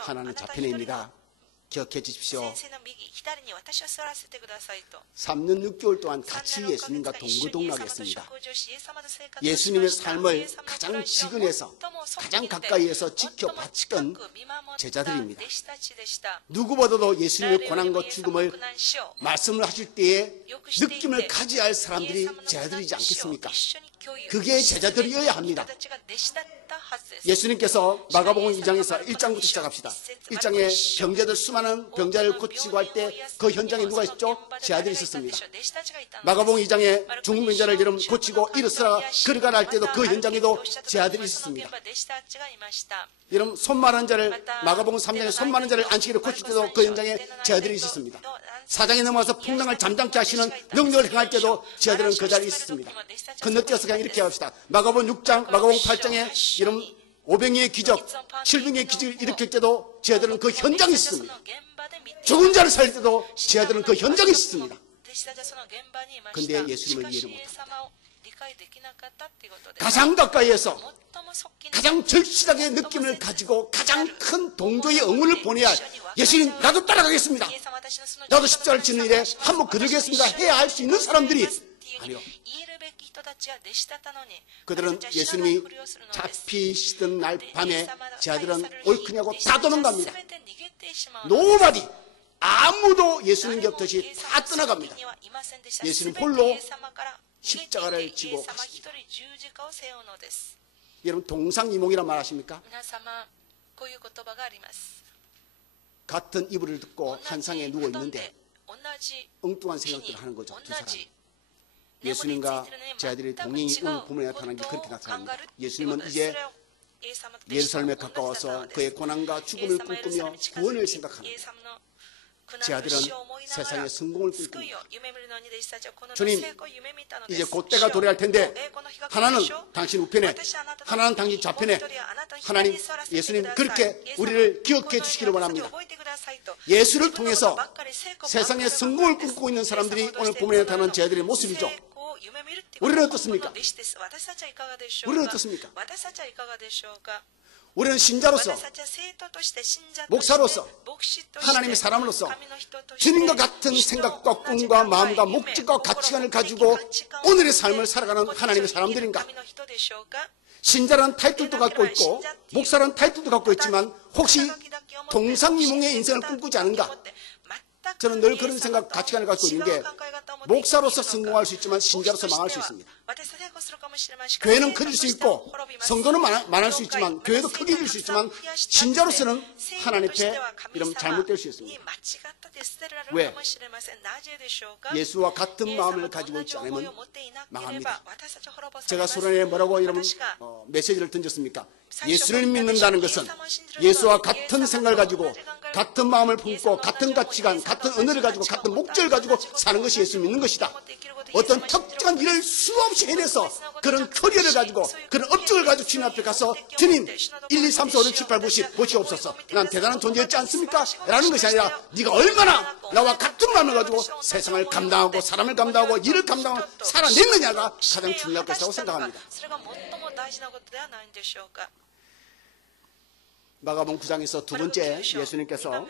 하나는 좌편에입니다. 기억해 주십시오. 3년 6개월 동안 같이 예수님과 동거동락했습니다. 예수님의 삶을 가장 지근해서, 가장 가까이에서 지켜봤던 제자들입니다. 누구보다도 예수님의 고난과 죽음을 말씀을 하실 때에 느낌을 가져야 할 사람들이 제자들이지 않겠습니까? 그게 제자들이어야 합니다. 예수님께서 마가복음 2장에서 1장부터 시작합시다. 1장에 병자들, 수많은 병자를 고치고 할 때 그 현장에 누가 있었죠? 제자들이 있었습니다. 마가복음 2장에 죽은 병자를 여러분 고치고 일어서라 걸어가라 할 때도 그 현장에도 제자들이 있었습니다. 여러분 손 마른 자를, 마가복음 3장에 손 마른 자를 안식일에 고칠 때도 그 현장에 제자들이 있었습니다. 4장에 넘어가서 풍랑을 잠잠케 하시는 능력을 행할 때도 제자들은 그 자리에 있었습니다. 건너뛰어서 그냥 이렇게 합시다. 마가복음 6장, 마가복음 8장에 이런 5병의 기적, 7병의 기적을 일으킬 때도 제자들은 그 현장에 있습니다. 죽은 자를 살릴 때도 제자들은 그 현장에 있습니다. 그런데 예수님을 이해를 못합니다. 가장 가까이에서 가장 절실하게 느낌을 가지고 가장 큰 동조의 응원을 보내야 할, 예수님 나도 따라가겠습니다, 나도 십자가를 짓는 일에 한번 그러겠습니다 해야 할 수 있는 사람들이 아니요. 그들은 예수님이 잡히시던 날 밤에 제자들은 옳으냐고 다 도망갑니다. 노바디, 아무도 예수님 곁없이 다 떠나갑니다. 예수님 홀로 십자가를 지고 가십니다. 여러분 동상이몽이란 말 아십니까? 같은 이불을 듣고 한 상에 누워 있는데 엉뚱한 생각들을 하는 거죠. 두 사람이. 예수님과 제자들이 동행이 오늘 본문에 나타난 게 그렇게 나타납니다. 예수님은 이제 예루살렘에 가까워서 그의 고난과 죽음을 꿈꾸며 구원을 생각합니다. 제자들은 세상의 성공을 꿈꿉니다. 주님, 이제 곧 때가 도래할 텐데 하나는 당신 우편에, 하나는 당신 좌편에. 하나님, 예수님 그렇게 우리를 기억해 주시기를 원합니다. 예수를 통해서 세상의 성공을 꿈꾸고 있는 사람들이 오늘 본문에 나타나는 제자들의 모습이죠. 우리는 어떻습니까? 우리는 어떻습니까? 우리는 신자로서, 목사로서, 하나님의 사람으로서 주님과 같은 생각과 꿈과 마음과 목적과 가치관을 가지고 오늘의 삶을 살아가는 하나님의 사람들인가? 신자라는 타이틀도 갖고 있고 목사라는 타이틀도 갖고 있지만 혹시 동상이몽의 인생을 꿈꾸지 않은가? 저는 늘 그런 생각, 가치관을 갖고 있는 게 목사로서 성공할 수 있지만 신자로서 망할 수 있습니다. 교회는 커질 수 있고 성도는 많을 수 있지만 교회도 크게 질 수 있지만 신자로서는 하나님 앞에 이러면 잘못될 수 있습니다. 왜? 예수와 같은 마음을 가지고 있지 않으면 망합니다. 제가 소련에 뭐라고 이런 메시지를 던졌습니까? 예수를 믿는다는 것은 예수와 같은 생각을 가지고 같은 마음을 품고 같은 가치관, 같은 언어를 가지고 같은 목적을 가지고 사는 것이 예수 믿는 것이다. 어떤 특정한 일을 수없이 해내서 그런 커리어를 가지고 그런 업적을 가지고 주님 앞에 가서 주님 1, 2, 3, 4, 5, 6, 7, 8, 90 보시옵소서. 난 대단한 존재였지 않습니까? 라는 것이 아니라 네가 얼마나 나와 같은 마음을 가지고 세상을 감당하고 사람을 감당하고 일을 감당하고 살아냈느냐가 가장 중요할 것이라고 생각합니다. 마가복음 9장에서 두 번째 예수님께서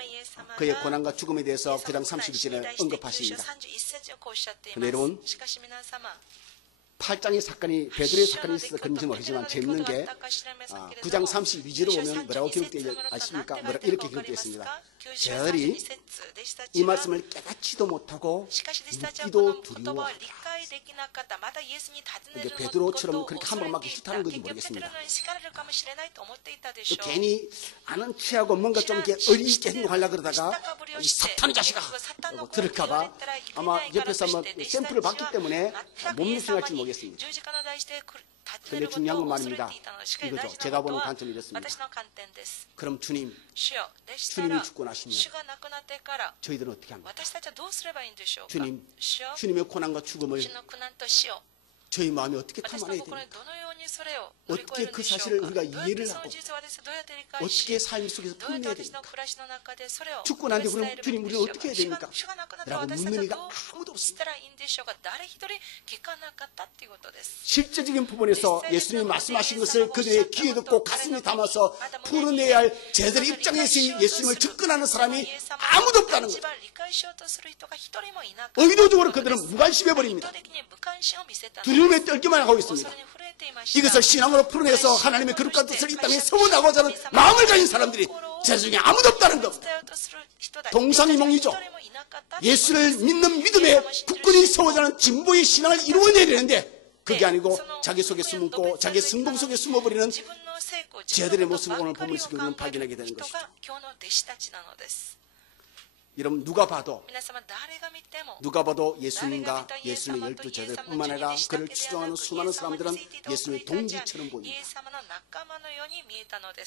그의 고난과 죽음에 대해서 9장 31절에 언급하십니다. 그런데 여러분 8장의 사건이 베드로의 사건이 있어서 그런지 모르지만 재밌는 게 9장 32절로 보면 뭐라고 기록되어 아십니까? 이렇게 기록되어 있습니다. 저들이 이 말씀을 깨닫지도 못하고 묻기도 두려워하다. 이게 베드로처럼 그렇게 한 번 맞기 싫다는 건지 모르겠습니다. 괜히 아는 체하고 뭔가 좀 이렇게 의리있게 행동하려고 그러다가 이 사탄의 자식아 들을까봐 아마 옆에서 아마 샘플을 받기 때문에 못 묵신할지 모르겠습니다. 그런데 중요한 건 말입니다. 이거죠. 제가 보는 관점이 이렇습니다. 그럼 주님이 죽고 나시면 저희들은 어떻게 합니까? 주님의 고난과 죽음을 저희 마음이 어떻게 감안해야 됩니까? 어떻게 그 사실을 우리가 이해를 하고 어떻게 삶 속에서 풀어내야 됩니까? 죽고 난 뒤에 그럼 주님 우리는 어떻게 해야 됩니까? 라고 묻는 이가 아무도 없습니다. 실제적인 부분에서 예수님이 말씀하신 것을 그들의 귀에 듣고 가슴에 담아서 풀어내야 할 제자들의 입장에서 예수님을 접근하는 사람이 아무도 없다는 거예요. 의도적으로 그들은 무관심해버립니다. 두려움에 떨기만 하고 있습니다. 이것을 신앙으로 풀어내서 하나님의 거룩한 뜻을 이 땅에 세워나가고자 하는 마음을 가진 사람들이 제 중에 아무도 없다는 겁니다. 동상이몽이죠. 예수를 믿는 믿음에 굳건히 세워자는 진보의 신앙을 이루어내야 되는데 그게 아니고 자기 속에 숨고 자기 성공 속에 숨어버리는 제자들의 모습을 오늘 본문에서 우리는 발견하게 되는 것이죠. 여러분 누가 봐도 예수님과 예수님의 12제자들 뿐만 아니라 그를 추종하는 수많은 사람들은 예수님의 동지처럼 보입니다.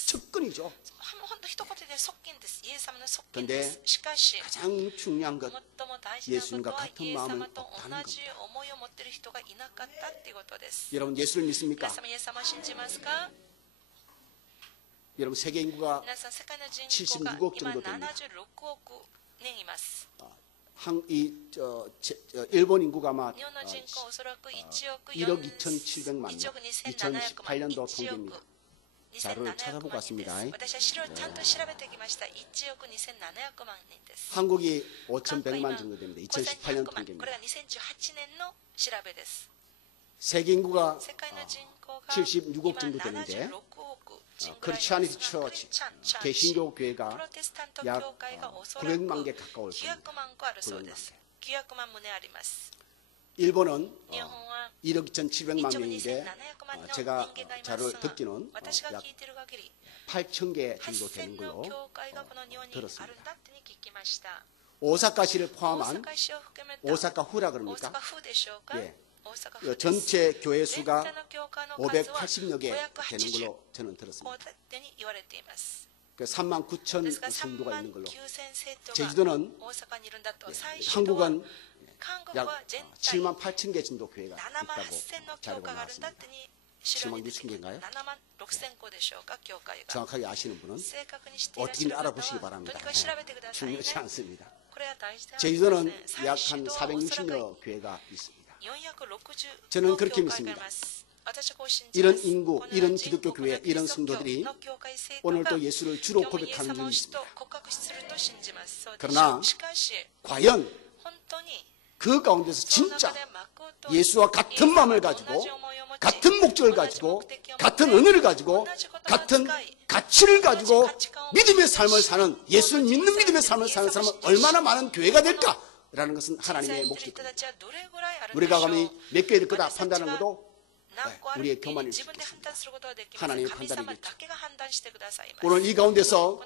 측근이죠. 그런데 가장 중요한 것 예수님과 같은 마음을 없다는 겁니다. 여러분 예수를 믿습니까? 여러분 세계 인구가 76억 정도 됩니다. 일본 인구가 아마 1억 2,700만 명, 2018년도 통계입니다. 자료를 찾아보고 왔습니다. 한국이 5,100만 정도 됩니다. 2018년 통계입니다. 세계 인구가 76억 정도 되는데 크리스찬리티 처치, 개신교 교회가 약 900만 개 가까울 겁니다. 900만 개. 일본은 1억 2,700만 명인데 제가 자료를 듣기는 약 8천 개 정도 되는 걸로 들었습니다. 오사카시를 포함한 오사카후라 그럽니까? 예. 전체 교회 수가 580여 개 되는 걸로 저는 들었습니다. 39,000 성도가 있는 걸로. 제주도는 한국은 약 78,000개 정도 교회가 있다고 자료가 나왔습니다. 76,000개인가요? 정확하게 아시는 분은 어떻게 알아보시기 바랍니다. 중요치 않습니다. 제주도는 약 한 460여 교회가 있습니다. 저는 그렇게 믿습니다. 이런 인구, 이런 기독교 교회, 이런 성도들이 오늘도 예수를 주로 고백하는 분이 있습니다. 그러나 과연 그 가운데서 진짜 예수와 같은 마음을 가지고 같은 목적을 가지고 같은 은혜를 가지고 같은 가치를 가지고 믿음의 삶을 사는, 예수를 믿는 믿음의 삶을 사는 사람은 얼마나 많은 교회가 될까라는 것은 하나님의 목적입니다. 우리가 감히 몇 교회 될 거다 판단하는 것도 우리의 교만일 수 있습니다. 하나님의 판단이겠죠. 오늘 이 가운데서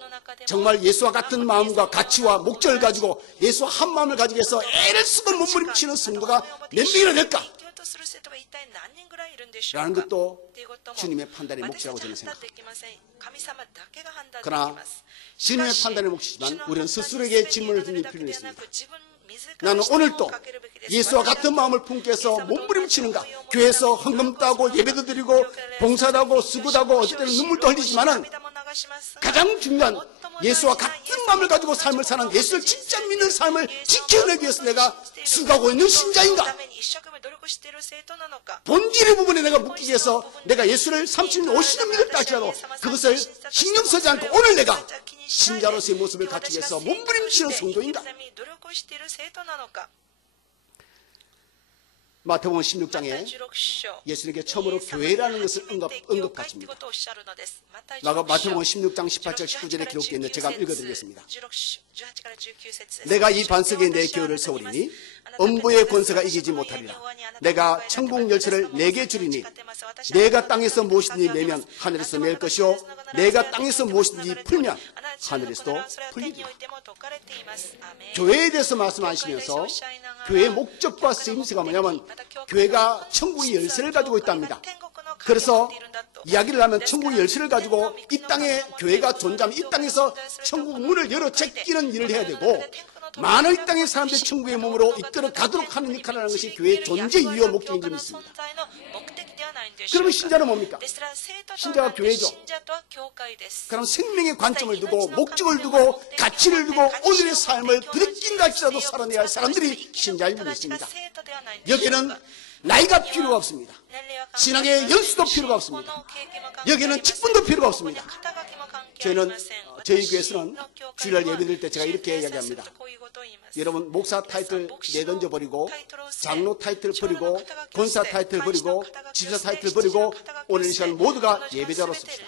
정말 예수와 같은 마음과 가치와 목적을 가지고 예수와 한 마음을 가지고 해서 애를 쓰고 몸부림치는 성도가 몇 명이나 될까? 라는 것도 주님의 판단의 몫이라고 저는 생각합니다. 그러나 주님의 판단의 몫이지만 우리는 스스로에게 질문을 던질 필요는 있습니다. 나는 오늘도 예수와 같은 마음을 품게 해서 몸부림치는가? 교회에서 헌금 따고 예배도 드리고 봉사도 하고 수고도 하고 어쩔 때는 눈물도 흘리지만은 가장 중요한 예수와 같은 마음을 가지고 삶을 사는, 예수를 진짜 믿는 삶을 지켜내기 위해서 내가 수고하고 있는 신자인가? 본질의 부분에 내가 묶이기 위해서 내가 예수를 30년, 50년 믿었다 할지라도 그것을 신경 쓰지 않고 오늘 내가 신자로서의 모습을 갖추기 위해서 몸부림치는 성도인가? 마태복음 16장에 예수님께 처음으로 교회라는 것을 언급하십니다. 마태복음 16장 18절 19절에 기록되어 있는데 제가 읽어드리겠습니다. 내가 이 반석에 내 교회를 세우리니 음부의 권세가 이기지 못하리라. 내가 천국 열쇠를 내게 주리니 내가 땅에서 무엇이든지 매면 하늘에서 맬 것이요 내가 땅에서 무엇이든지 풀면 하늘에서도 풀리리라. 교회에 대해서 말씀하시면서 교회의 목적과 쓰임새가 뭐냐면 교회가 천국의 열쇠를 가지고 있답니다. 그래서 이야기를 하면 천국의 열쇠를 가지고 이 땅에 교회가 존재하면 이 땅에서 천국 문을 열어 제끼는 일을 해야 되고, 많은 이 땅의 사람들이 천국의 몸으로 이끌어 가도록 하는 역할을 하는 것이 교회의 존재 이유와 목적인 점이 있습니다. 그러면 신자는 뭡니까? 신자가 교회죠. 그럼 생명의 관점을 두고 목적을 두고 가치를 두고 오늘의 삶을 부대낀다 할지라도 살아내야 할 사람들이 신자일 뿐 있습니다. 여기에는 나이가 필요가 없습니다. 신앙의 연수도 필요가 없습니다. 여기에는 직분도 필요가 없습니다. 저희는 저희 교회에서는 주일날 예배드릴 때 제가 이렇게 이야기합니다. 여러분 목사 타이틀 내던져 버리고 장로 타이틀 버리고 권사 타이틀 버리고 집사 타이틀 버리고 오늘 이 시간 모두가 예배자로 씁시다.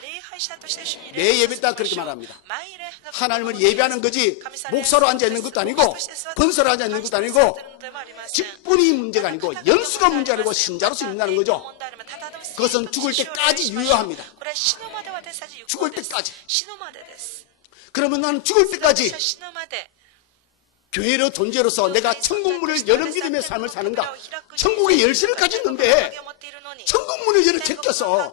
내 예배 때 그렇게 말합니다. 하나님을 예배하는 거지 목사로 앉아있는 것도 아니고 권사로 앉아있는 것도 아니고 직분이 문제가 아니고 연수가 문제가 아니고 신자로서 있다는 거죠. 그것은 죽을 때까지 유효합니다. 죽을 때까지. 그러면 나는 죽을 때까지 교회로 존재로서 내가 천국문을 여는 믿음의 삶을 사는가? 천국의 열쇠를 가졌는데 천국문을 열어 제껴서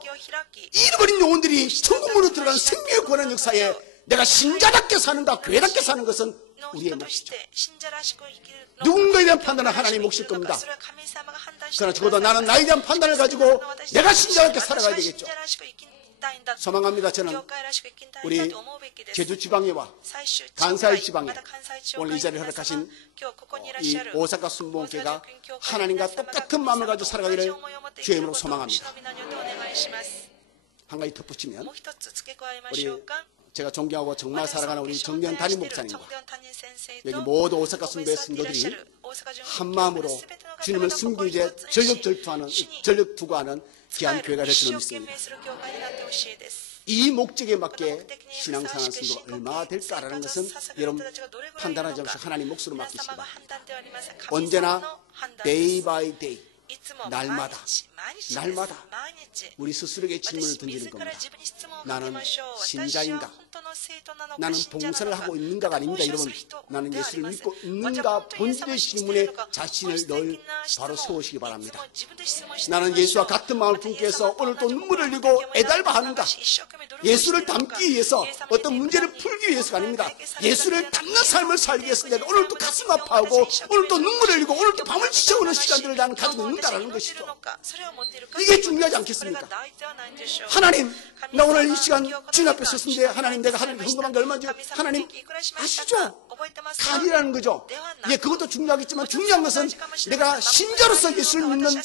잃어버린 영혼들이 천국문으로 들어가는 생명의 권한 역사에 내가 신자답게 사는가? 교회답게 사는 것은 우리의 몫이죠. 누군가에 대한 판단은 하나님의 몫일 겁니다. 그러나 적어도 나는 나에 대한 판단을 가지고 내가 신자답게 살아가야 되겠죠. 소망합니다. 저는 우리 제주 지방회와 간사이 지방에 오늘 이 자리를 허락하신 이 오사카 순복음교회가 하나님과 똑같은 마음을 가지고 살아가기를 주의 이름으로 소망합니다. 한 가지 덧붙이면 우리 제가 존경하고 정말 사랑하는 우리 정면 담임 목사님과 여기 모두 오사카 순교의 성도들이 한 마음으로 주님을 숨기기 위해 전력 투구하는 귀한 교회가 될 줄 믿습니다. 이 목적에 맞게 신앙생활 성도가 얼마나 될까라는 것은 여러분 판단하지 않고 하나님 몫으로 맡기시기 바랍니다. 언제나 day by day 날마다 우리 스스로에게 질문을 던지는 겁니다. 나는 신자인가? 나는 봉사를 하고 있는가가 아닙니다. 여러분, 나는 예수를 믿고 있는가? 본질의 질문에 자신을 늘 바로 세우시기 바랍니다. 나는 예수와 같은 마음을 품기 위해서 오늘도 눈물을 흘리고 애달바하는가? 예수를 닮기 위해서 어떤 문제를 풀기 위해서가 아닙니다. 예수를 닮는 삶을 살기 위해서 내가 오늘도 가슴 아파하고 오늘도 눈물을 흘리고 오늘도 밤을 지쳐오는 시간들을 나는 가지고 있는다라는 것이죠. 이게 중요하지 않겠습니까? 하나님, 나 오늘 이 시간 주님 앞에 섰는데 하나님 내가 하나님께 헌금한 게 얼마인지 하나님 아시죠? 간이라는 거죠. 예, 그것도 중요하겠지만 중요한 것은 내가 신자로서 예수를 믿는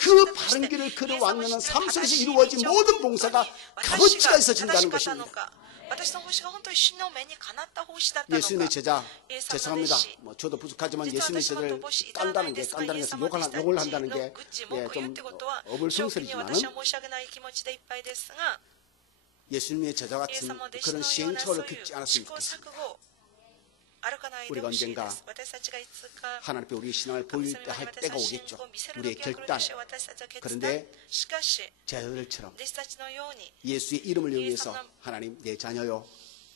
그 바른 길을 걸어왔는 삶 속에서 이루어진 모든 봉사가 값어치가 있어진다는 것입니다. 私の奉仕が本当に主の目にかなった奉仕だったのか。 예수님의 제자, イエス様 죄송합니다. の弟子 뭐 저도 부족하지만 実は 예수님의 私も 제자를 乏しい至らない 깐다는 で 게 すが、イエ 깐다는 ス 것은 様の弟子たち 욕을 한다는 の 게 愚痴文句言うってことは、 좀 正気に私 어불성설이지만 は申し訳ない気持ちでいっぱいですが、 예수님의 제자 イエス 같은 様の弟子 그런 のような 시행착오를 そういう 겪지 試 않았으면 行 좋겠습니다. 錯誤歩かないで 우리가 ほしいで 언젠가 す。私たちがいつか 하나님 앞에 우리 신앙을 보일 때 할 때가 오겠죠. 우리의 결단. 그런데 제자들처럼 弟子たちのように 예수의 이름을 위해서 하나님 내 자녀요,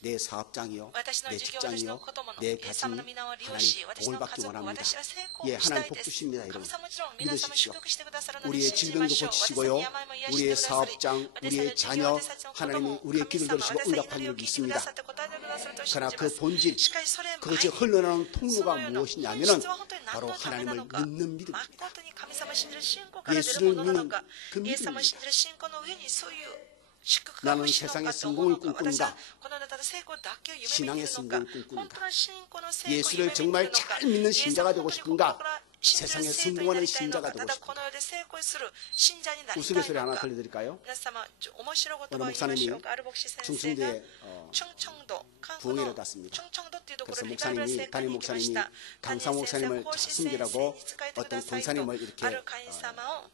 내 사업장이요, 私の 내 事業、私の 직장이요, 子供の 내 イエス様 가정이 の皆を利用し、 하나님 私 복을 の家 받기 族、 원합니다. 私は成功 예, したい 하나님 で 복 す。 주십니다. 神 여러분. 様もちろん皆様 믿으십시오. 祝福してくださるので 우리의 信じ 질병도 ましょう。 고치시고요. 私たちの病も癒して 우리의 くださり、 사업장, 私たち 우리의 の事業、 자녀 私たちの子 하나님이 供、 우리의 神 기도를 様、 들으시고 私たちの祈り 응답하는 を 줄 聞いてくだ 믿습니다. さって答えてくださると信 그러나 じま 그 す。 본질, しかしそれ前 그것이 に 흘러나오는 そ 통로가 のような本 무엇이냐면은 質は本当に何 바로 のためな 하나님을 のか、 믿는 믿음입니다. 誠に神様を信じる信仰から出るものなのか、 예수를 믿는 그 イエス様を 믿음입니다. 信じる信仰の上にそういう祝福が 나는 欲しいの 세상의 かと思うの 성공을 か、私は 꿈꾼다. この世のただ成功だけを夢見てい 신앙의 るのか、 성공을 꿈꾼다. 本当の信仰の成功を夢見てい 예수를 るの 정말 か、 잘 믿는 신자가 되고 싶은가? 信じる 세상에 生徒にな 성공하는 りたいの 신자가 か、 되고 ただこの 싶은가? 世で成功する信者になりたい 우스갯소리 の 하나 か。 들려드릴까요? 皆様、面白い言葉を 어느 言いましょ 목사님이 うか。ある牧師先生が 충청도에 チョンチョンド、韓国 부흥회를 の 갔습니다. チョンチョンドっていうところ 그래서 にリバイバル聖 목사님이 会 담임 に行きま 목사님이 した。 강사 목사님을 찾습니다고 어떤 권사님을 이렇게 ある会員様を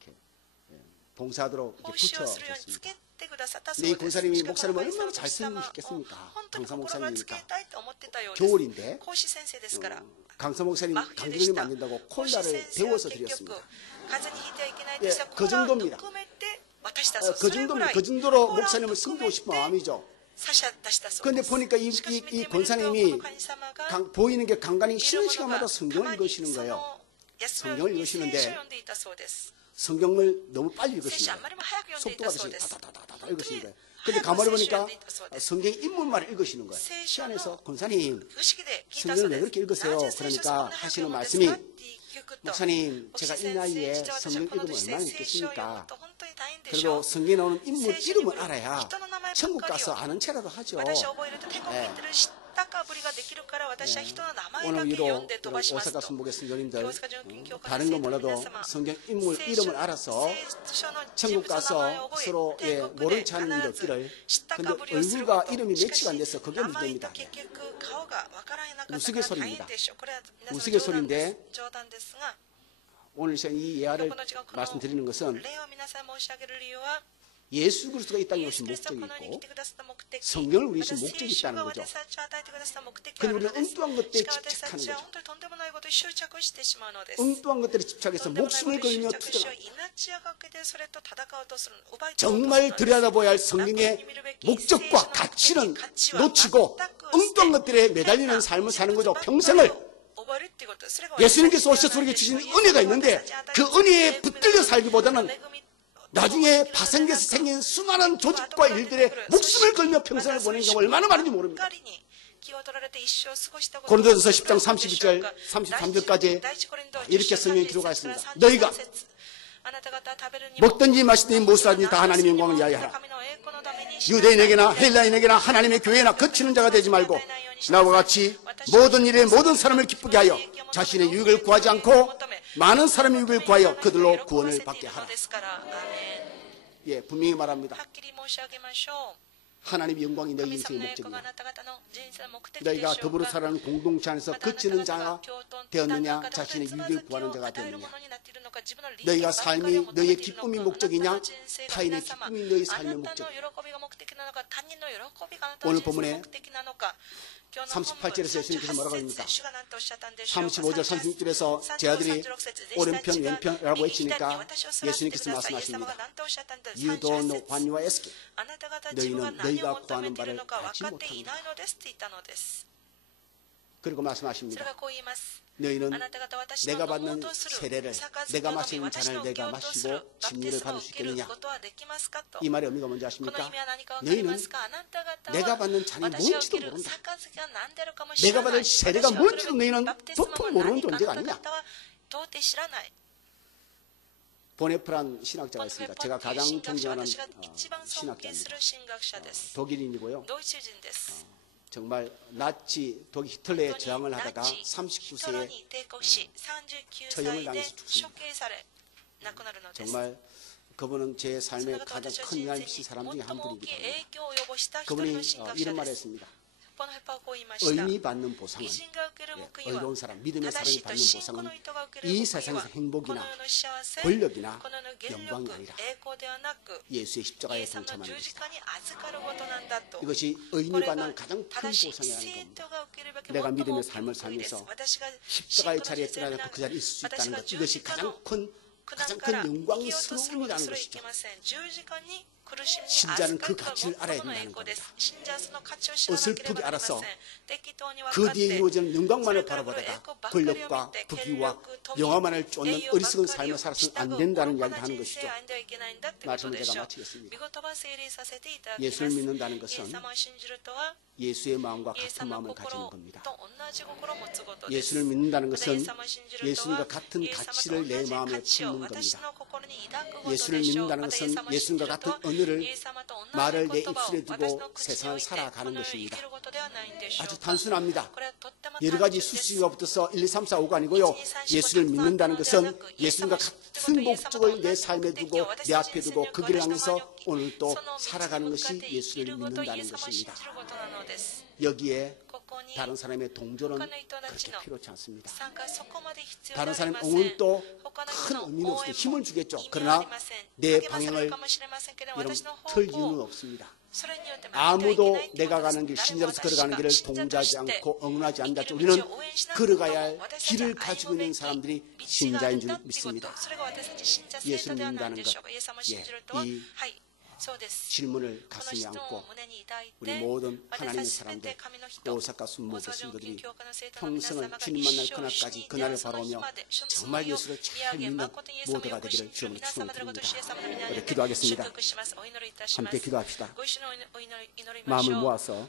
봉사하도록 奉 이렇게 仕をするようにつ 붙여줬습니다. けてくださったそう 근데 이 です。 권사님이 しかも 목사님을 会員様 얼마나 の 잘 牧師様 쓰고 を 싶겠습니까? 本当に 강사 心がつけ 목사님이니까. たいと思ってたようです。 겨울인데 講師先生ですから。 강사 목사님 真冬で 감기걸리면 した 안 된다고 講師 콜라를 先生は 데워서 結局 드렸습니다. 風邪にひいてはいけないとしたら 예 コーラを 그 정도입니다. ぬくめて渡したそうです。 그 それぐ 정도면 らい 그 정도로 コーラを 목사님을 ぬく 섬기고 め 싶은 て 마음이죠. 差し出したそう 그런데 です。 보니까 しかし見てみ 이 るとこ 권사님이 の神様が 보이는 게 간간히 見る 쉬는 もの 시간마다 が 성경을 たまに 읽으시는 そ 거예요. の休みの 성경을 日に聖書を 읽으시는데 読んでいたそうです。 성경을 너무 빨리 聖書 읽으시는 あんま 거예요. りも早く読んでい 속도가 たそう 없이 です。 다다다다다 읽으시는 거예요. 근데 가만히 보니까 성경 인문말을 읽으시는 거예요. 聖書 시안에서 の 권사님 不思議で聞いたそう 성경을 왜 です。 그렇게 읽으세요? なぜ聖書をそんな 그러니까 早く 하시는 読むんですか 말씀이 って聞くと 목사님 牧師 제가 이 先生、 나이에 実は私 성경 はこの 읽으면 年 얼마나 で聖書を読む 읽겠습니까? と本当に大変でしょ 그래도 う。 성경에 나오는 인물聖書に 이름을 来る 알아야 人の名前ば 천국 っかり 가서 を 아는 체라도 하죠. 私は覚えると天国に行ってる知ったかぶりができるから私は人の名前だ 오늘 け読 위로 んで飛ばします 오사카 と。 순복의 선교님들 大阪純金教会 다른 건 の生徒の 몰라도 皆様 성경 인물 聖書 이름을 알아서 聖書の人 천국 物の名前 가서 を覚え 서로 天 예, 国 모른 で 체 하는 일 必ず 없기를 知ったか 근데 ぶりをする 얼굴과 こと。 이름이 しか 매치가 안 돼서 し 그게 名前と 문제입니다. 結局顔が分からなかったから 우스갯소리입니다. 大変でしょう。これは皆さん 우스갯소리인데 冗談ですが 오늘 제가 이 예화를 この時間この 말씀드리는 것은 例を皆さん申し上げる理由は 예수 그리스도가 이 땅에 イエ 오신 ス・キリスト 목적이 がこの世に 있고 来てくださった目的、 성경을 우리 また 신 聖 목적이 書 있다는 が 거죠. 私たちを与えてくださった目的があ 근데 るの 우리는 です。 엉뚱한 것들에 しかし私た 집착하는 ちは 거죠. 本当にとんでもないことに執着してしまうのです。 엉뚱한 것들에 집착해서 とんでもないこと 목숨을 に 걸며 執着し 투쟁합니다. 命をかけてそれと戦おうとする、奪い取ろうとする 정말 のです 들여다보아야 할 성경의 목적과 가치는 놓치고 엉뚱한 것들에 매달리는 삶을 사는 거죠. 평생을. 예수님께서 오셔서 우리에게 주신 은혜가 있는데 그 은혜에 붙들려 살기보다는 나중에 파생돼서 생긴 수많은 조직과 일들에 목숨을 걸며 평생을 보내는 경우가 얼마나 많은지 모릅니다. 고린도전서 10장 32절, 33절까지 이렇게 성경에 기록하여 있습니다. 너희가 먹든지 마시든지 무엇을 하든지 다 하나님의 영광을 위하여 하라. 유대인에게나 헬라인에게나 하나님의 교회나 거치는 자가 되지 말고 나와 같이 모든 일에 모든 사람을 기쁘게 하여 자신의 유익을 구하지 않고 많은 사람의 유익을 구하여 그들로 구원을 받게 하라. 예, 분명히 말합니다. 하나님의 영광이 너희 인생의 목적이냐. 너희가 더불어 살아가는 공동체 안에서 거치는 자가 되었느냐, 자신의 유익을 구하는 자가 되었느냐. 너희가 삶이 너희의 기쁨이 목적이냐, 타인의 기쁨이 너희 삶의 목적이냐. 오늘 본문에 38절에서 예수님께서 뭐라고 합니까? 35절, 36절에서 제 아들이 오른편, 왼편이라고 외치니까 예수님께서 말씀하십니다. You don't know when you are asking. 너희는 너희가 구하는 바를 알지 못합니다. 그리고 말씀하십니다. 너희는 내가 받는 세례를, 내가 마시는 잔을 내가 마시고 진리를 받을 수 있겠느냐? 이 말의 의미가 뭔지 아십니까? 너희는 내가 받는 잔이 뭔지도 모른다. 내가 받을 세례가 뭔지도 너희는 도통 모르는 존재가 아니냐? 보네프란 신학자가 있습니다. 제가 가장 존경하는 신학자입니다. 독일인이고요. 정말 나치 독일 히틀러에 저항을 하다가 39세에 처형을 당해서 죽습니다. 정말 그분은 제 삶에 가장 큰 영향을 미친 사람 중에 한 분이기도 합니다. 그분이 이런 말을 했습니다. 의인이 받는 보상은, 의로운 사람, 믿음의 사람이 받는 보상은 이 세상에서 행복이나 권력이나 영광이 아니라 예수의 십자가에 동참하는 것이다. 이것이 의인이 받는 가장 큰 보상이라는 겁니다. 내가 믿음의 삶을 살면서 십자가의 자리에 떠나서 그 자리에 있을 수 있다는 것, 이것이 가장 큰 영광스러움이라는 것이죠. 신자는 그 가치를 알아야 된다는 겁니다. 어설프게 알아서 그 뒤에 이루어지는 영광만을 바라보다가 권력과 부귀와 영화만을 쫓는 어리석은 삶을 살아서는 안 된다는 이야기를 하는 것이죠. 말씀을 제가 마치겠습니다. 예수를 믿는다는 것은 예수의 마음과 같은 마음을 가지는 겁니다. 예수를 믿는다는 것은 예수님과 같은 가치를 내 마음에 품는 겁니다. 예수를 믿는다는 것은 예수님과 같은 언어를, 말을 내 입술에 두고 세상을 살아가는 것입니다. 아주 단순합니다. 여러 가지 수식어가 붙어서 1, 2, 3, 4, 5가 아니고요. 예수를 믿는다는 것은 예수님과 같은 목적을 내 삶에 두고 내 앞에 두고 그 길을 향해서 오늘 또 살아가는 것이 예수를 믿는다는 것입니다. 여기에 다른 사람의 동조는 그렇게 필요치 않습니다. 다른 사람의 응원도 큰 의미는 없습니다. 힘을 주겠죠. 그러나 내 방향을 틀 이유는 없습니다. 아무도 내가 가는 길, 신자로서 걸어가는 길을 동조하지 않고 응원하지 않는 자, 우리는 걸어가야 할 길을 가지고 있는 사람들이 신자인 줄 믿습니다. 예수를 믿는다는 것, 이 질문을 가슴에 안고 우리 모든 하나님의 사람들, 오사카 순모 교수님들이 평생을 주님 만날 그날까지, 그날을 바라보며 정말 예수를 잘 믿는 모두가 되기를 주님으로 축원드립니다. 우리 기도하겠습니다. 함께 기도합시다. 마음을 모아서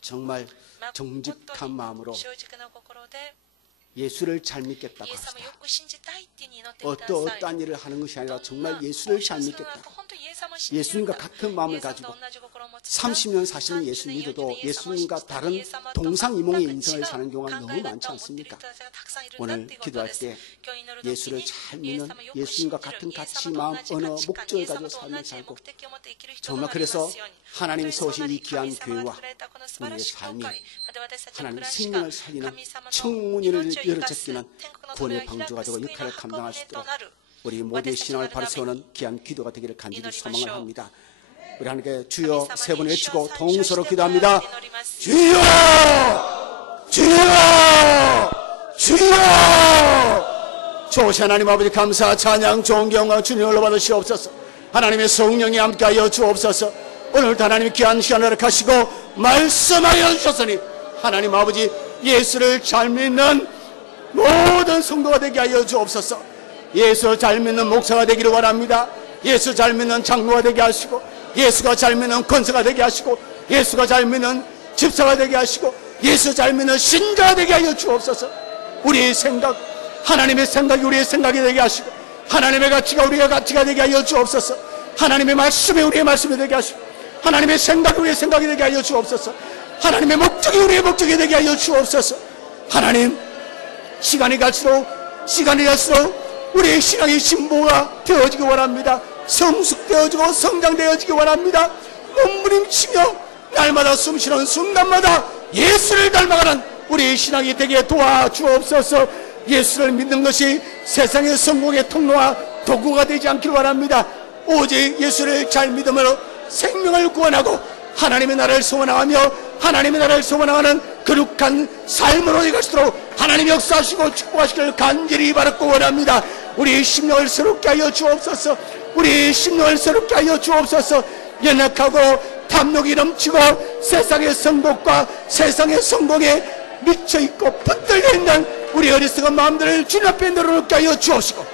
정말 정직한 마음으로 예수를 잘 믿겠다고 합시다. 어떠한 일을 하는 것이 아니라 정말 예수를 잘 믿겠다. 예수님과 같은 마음을 가지고 30년, 40년 예수 믿어도 예수님과 다른 동상이몽의 인생을 사는 경우가 너무 많지 않습니까? 오늘 기도할 때 예수를 잘 믿는, 예수님과 같은 가치, 마음, 언어, 목적을 가지고 삶을 살고, 정말 그래서 하나님이 세우신 이 귀한 교회와 우리의 삶이 하나님 생명을 살리는 청문회를 열어젖히는 구원의 방주가 되고 역할을 감당할 수 있도록 우리 모두의 신앙을 바로 세우는 귀한 기도가 되기를 간절히 소망을 합니다. 우리 하나님께 주여 세 번 외치고 동서로 기도합니다. 주여! 주여! 주여! 좋으신 하나님 아버지, 감사, 찬양, 존경과 주님을 올라받으시옵소서. 하나님의 성령이 함께하여 주옵소서. 오늘도 하나님 귀한 시간을 가시고 말씀하여 주셨으니 하나님 아버지, 예수를 잘 믿는 모든 성도가 되게 하여 주옵소서. 예수 잘 믿는 목사가 되기를 원합니다. 예수 잘 믿는 장로가 되게 하시고, 예수가 잘 믿는 권사가 되게 하시고, 예수가 잘 믿는 집사가 되게 하시고, 예수 잘 믿는 신자가 되게 하여 주옵소서. 우리의 생각, 하나님의 생각이 우리의 생각이 되게 하시고, 하나님의 가치가 우리의 가치가 되게 하여 주옵소서. 하나님의 말씀이 우리의 말씀이 되게 하시고, 하나님의 생각이 우리의 생각이 되게 하여 주옵소서. 하나님의 목적이 우리의 목적이 되게 하여 주옵소서. 하나님, 시간이 갈수록 우리의 신앙의 진보가 되어지기 원합니다. 성숙되어지고 성장되어지기 원합니다. 몸부림치며 날마다 숨쉬는 순간마다 예수를 닮아가는 우리의 신앙이 되게 도와주옵소서. 예수를 믿는 것이 세상의 성공의 통로와 도구가 되지 않기를 원합니다. 오직 예수를 잘 믿음으로 생명을 구원하고 하나님의 나라를 소원하며 하나님의 나라를 소원하는 거룩한 삶으로 이것으로 하나님 역사하시고 축복하시기를 간절히 바라고 원합니다. 우리의 심령을 새롭게 하여 주옵소서. 우리의 심령을 새롭게 하여 주옵소서. 연약하고 탐욕이 넘치고 세상의 성공과 세상의 성공에 미쳐있고 붙들려 있는 우리 어리석은 마음들을 주님 앞에 내려놓게 하여 주옵시고,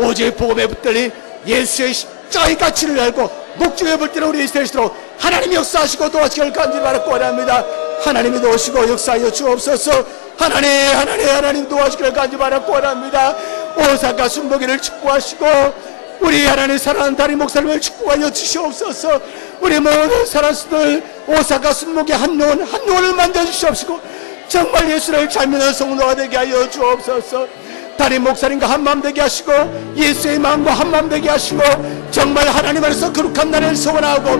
오직 복음에 붙들린 예수의 십자가의 가치를 알고 목적에 붙들려 우리 이스라엘로 하나님 역사하시고 도와주시기를 간절히 바라고 원합니다. 하나님이 도우시고 역사하여 주옵소서. 하나님 도와주시기를 간절히 바라고 원합니다. 오사카 순복이를 축복하시고 우리 하나님 사랑하는 다리 목사님을 축복하여 주시옵소서. 우리 모든 사랑스들 오사카 순복의 한 영혼을 만져 주시옵시고 정말 예수를 잘 믿는 성도가 되게 하여 주옵소서. 담임 목사님과 한마음 되게 하시고 예수의 마음과 한마음 되게 하시고 정말 하나님 안에서 거룩한 나라를 소원하고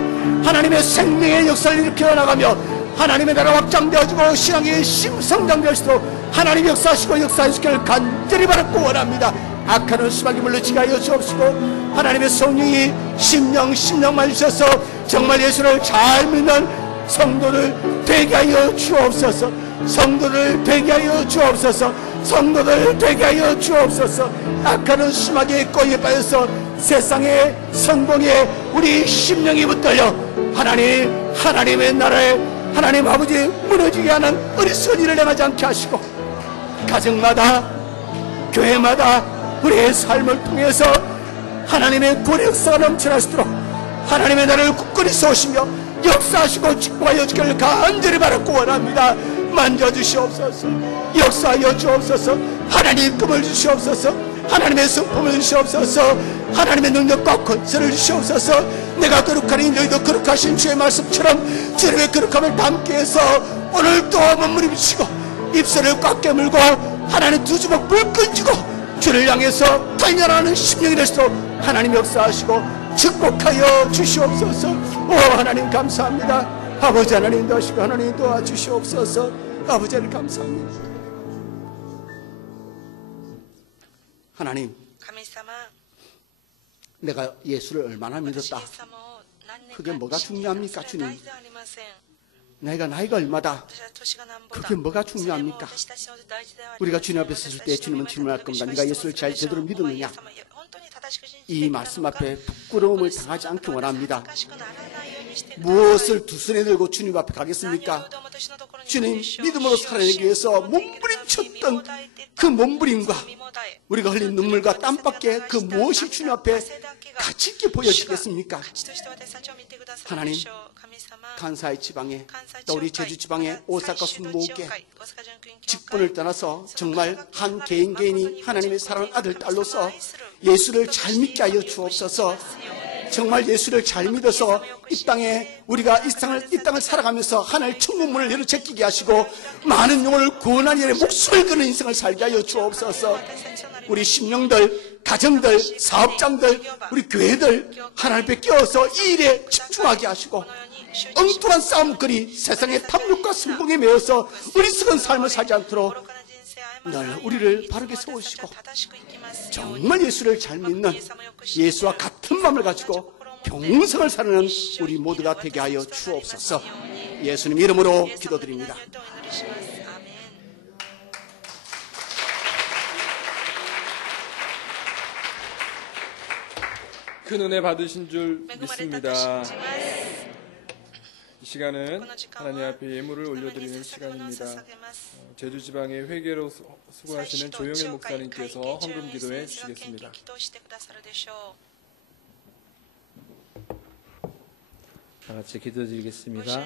하나님의 생명의 역사를 일으켜 나가며 하나님의 나라 확장되어지고 신앙의 성장되어지도록 하나님 역사하시고 역사하시기를 간절히 바라고 원합니다. 악한 수박이 물러지게 하여 주옵시고 하나님의 성령이 심령만 주셔서 정말 예수를 잘 믿는 성도들 되게 하여 주옵소서. 성도들 되게 하여 주옵소서. 성도들 되게 하여 주옵소서. 악한 수박의 꼬리에 빠져서 세상의 성공에 우리 심령이 붙들려 하나님의 나라에 하나님 아버지 무너지게 하는 어리석은 일을 행하지 않게 하시고 가정마다 교회마다 우리의 삶을 통해서 하나님의 구원의 역사가 넘쳐나시도록 하나님의 나라를 굳건히 세우시며 역사하시고 축복하여 주기를 간절히 바라고 원합니다. 만져주시옵소서. 역사하여 주옵소서. 하나님 꿈을 주시옵소서. 하나님의 성품을 주시옵소서. 하나님의 능력과 권세를 주시옵소서. 내가 거룩하니 너희도 거룩하신 주의 말씀처럼 주님의 거룩함을 담게 해서 오늘도 몸부림치고 입술을 꽉 깨물고 하나님 두 주먹 불끈 쥐고 주를 향해서 달려나가는 심령이 되시도록 하나님 역사하시고 축복하여 주시옵소서. 오 하나님 감사합니다. 아버지 하나님 도와주시고 하나님 도와주시옵소서. 아버지 하나님 감사합니다. 하나님 내가 예수를 얼마나 믿었다. 그게 뭐가 중요합니까 주님? 나이가 얼마다. 그게 뭐가 중요합니까? 우리가 주님 앞에 섰을 때 주님은 질문할 겁니다. 네가 예수를 잘 제대로 믿었느냐? 이 말씀 앞에 부끄러움을 당하지 않기 원합니다. 무엇을 두 손에 들고 주님 앞에 가겠습니까? 주님 믿음으로 살아내기 위해서 몸부림쳤던 그 몸부림과 우리가 흘린 눈물과 땀밖에 그 무엇이 주님 앞에 가치 있게 보여지겠습니까? 하나님 간사이 지방에 또 우리 제주 지방의 오사카 순모교회 직분을 떠나서 정말 한 개인이 하나님의 사랑하는 아들 딸로서 예수를 잘 믿게 하여 주옵소서. 정말 예수를 잘 믿어서 이 땅에 우리가 이 땅을 살아가면서 하나의 천국 문을 열어 제끼게 하시고 많은 영혼을 구원하는 일에 목숨을 거는 인생을 살게 하여 주옵소서. 우리 심령들, 가정들, 사업장들, 우리 교회들 하나님 앞에 끼어서 이 일에 집중하게 하시고 엉뚱한 싸움거리 세상의 탐욕과 성공에 매여서 어리석은 삶을 살지 않도록 늘 우리를 바르게 세우시고 정말 예수를 잘 믿는 예수와 같은 마음을 가지고 평생을 사는 우리 모두가 되게 하여 주옵소서. 예수님 이름으로 기도드립니다. 큰 은혜 받으신 줄 믿습니다. 이 시간은 하나님 앞에 예물을 올려드리는 시간입니다. 제주 지방의 회계로 수고하시는 조영일 목사님께서 헌금 기도해 주시겠습니다. 다 같이 기도드리겠습니다.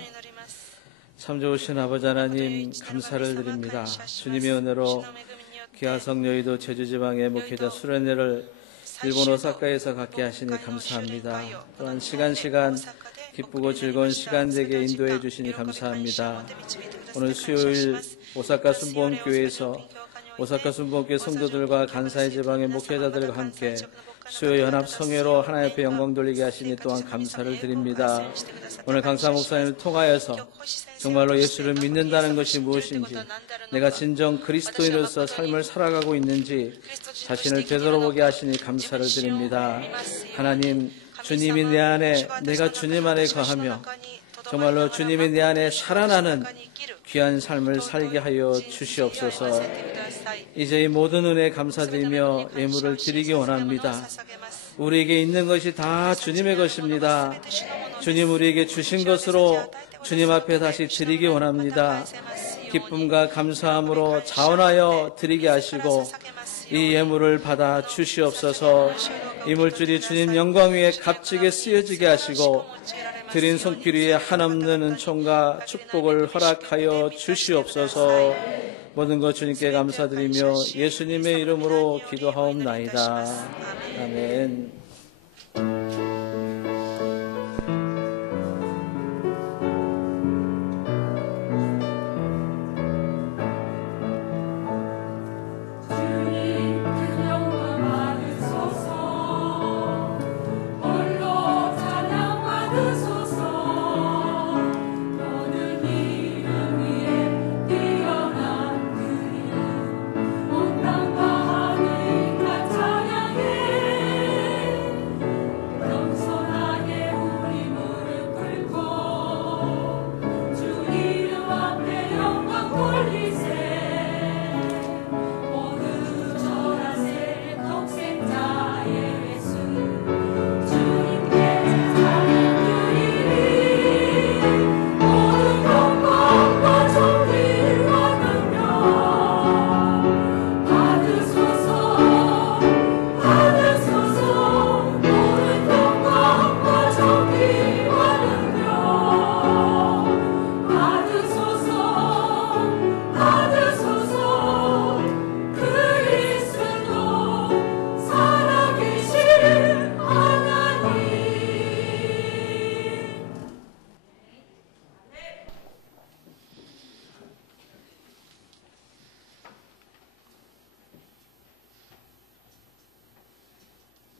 참 좋으신 아버지 하나님 감사를 드립니다. 주님의 은혜로 귀하성 여의도 제주 지방의 목회자 수련회를 일본 오사카에서 갖게 하시니 감사합니다. 또한 시간 기쁘고 즐거운 시간 되게 인도해 주시니 감사합니다. 오늘 수요일 오사카 순복음교회에서 오사카 순복음교회 성도들과 간사이 지방의 목회자들과 함께 수요 연합 성회로 하나님 앞에 영광 돌리게 하시니 또한 감사를 드립니다. 오늘 강사 목사님을 통하여서 정말로 예수를 믿는다는 것이 무엇인지, 내가 진정 그리스도인으로서 삶을 살아가고 있는지 자신을 되돌아보게 하시니 감사를 드립니다. 하나님, 주님이 내 안에, 내가 주님 안에 거하며 정말로 주님이 내 안에 살아나는 귀한 삶을 살게 하여 주시옵소서. 이제 이 모든 은혜에 감사드리며 예물을 드리기 원합니다. 우리에게 있는 것이 다 주님의 것입니다. 주님 우리에게 주신 것으로 주님 앞에 다시 드리기 원합니다. 기쁨과 감사함으로 자원하여 드리게 하시고 이 예물을 받아 주시옵소서. 이 물질이 주님 영광 위에 값지게 쓰여지게 하시고 드린 손길 위에 한없는 은총과 축복을 허락하여 주시옵소서. 모든 것 주님께 감사드리며 예수님의 이름으로 기도하옵나이다. 아멘. 주님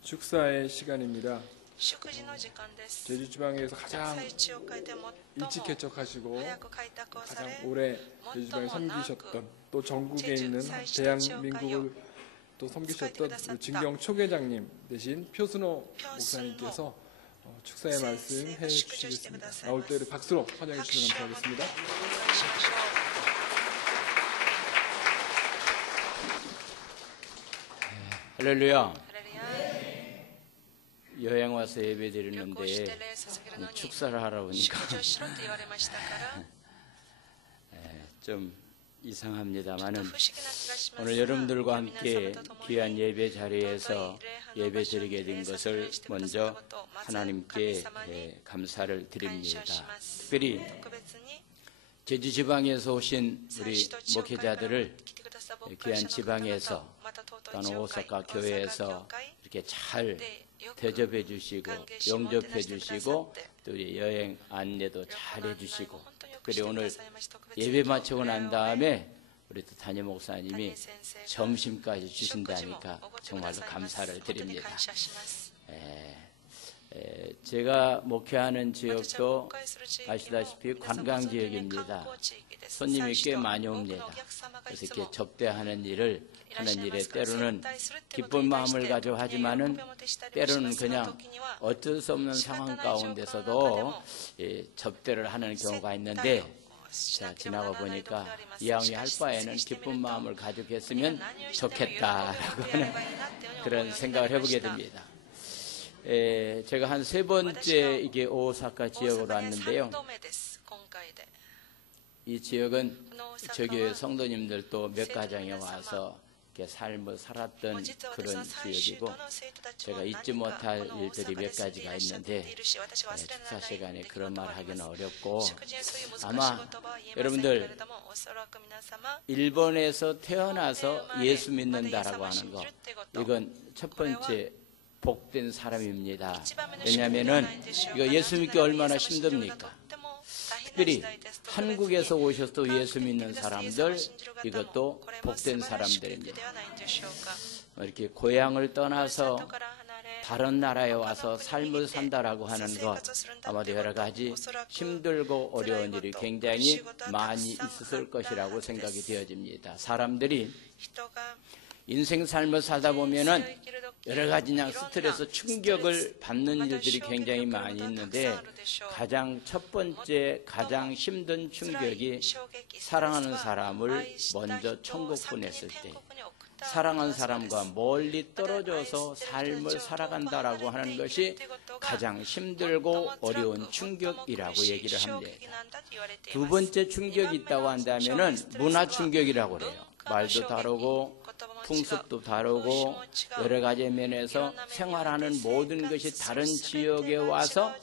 축사의 시간입니다. 食事の時間です。 제주지방에서 가장 最地を書いて最も 일찍 개척하시고 早く開拓をさ 가장 れ、 오래 제주지방에 섬기셨던 또 전국에 있는 대한민국을 또 섬기셨던 우리 진경 초계장님 대신 표순호 목사님께서 축사의 말씀 해주시겠습니다. 나올 때를 박수로 환영해 주시면 감사하겠습니다. 할렐루야. 여행 와서 예배 드리는데 축사를 하라 보니까 좀 이상합니다만은 오늘 여러분들과 함께 귀한 예배 자리에서 예배 드리게 된 것을 먼저 하나님께 감사를 드립니다. 특별히 제주 지방에서 오신 우리 목회자들을 귀한 지방에서 또는 오사카 교회에서 이렇게 잘 대접해 주시고 영접해 주시고 또 우리 여행 안내도 잘 해주시고 특별히 오늘 예배 마치고 난 다음에 우리 또 담임 목사님이 점심까지 주신다니까 정말로 감사를 드립니다. 제가 목회하는 지역도 아시다시피 관광지역입니다. 손님이 꽤 많이 옵니다. 그래서 이렇게 접대하는 일을 하는 일에 때로는 기쁜 마음을 가지고 하지만은 때로는 그냥 어쩔 수 없는 상황 가운데서도 접대를 하는 경우가 있는데 자, 지나가 보니까 이왕이 할 바에는 기쁜 마음을 가지고 했으면 좋겠다라고 하는 그런 생각을 해보게 됩니다. 제가 한 3번째 이게 오사카 지역으로 왔는데요. 이 지역은 저기 성도님들도 몇 가정에 와서 이렇게 삶을 살았던 그런 지역이고 제가 잊지 못할 일들이 몇 가지가 있는데 축사 시간에 그런 말 하기는 어렵고 아마 여러분들 일본에서 태어나서 예수 믿는다라고 하는 거 이건 첫 번째 복된 사람입니다. 왜냐하면은 이거 예수 믿기 얼마나 힘듭니까? 특별히 한국에서 오셔서 예수 믿는 사람들 이것도 복된 사람들입니다. 이렇게 고향을 떠나서 다른 나라에 와서 삶을 산다라고 하는 것 아마도 여러 가지 힘들고 어려운 일이 굉장히 많이 있었을 것이라고 생각이 되어집니다. 사람들이 인생 삶을 살다 보면은 여러 가지 그냥 스트레스 충격을 받는 일들이 굉장히 많이 있는데 가장 첫 번째 가장 힘든 충격이 사랑하는 사람을 먼저 천국 보냈을 때 사랑하는 사람과 멀리 떨어져서 삶을 살아간다라고 하는 것이 가장 힘들고 어려운 충격이라고 얘기를 합니다. 두 번째 충격이 있다고 한다면은 문화 충격이라고 그래요. 말도 다르고 풍습도 다르고 여러 가지 면에서 생활하는 모든 것이 다른 지역에 와서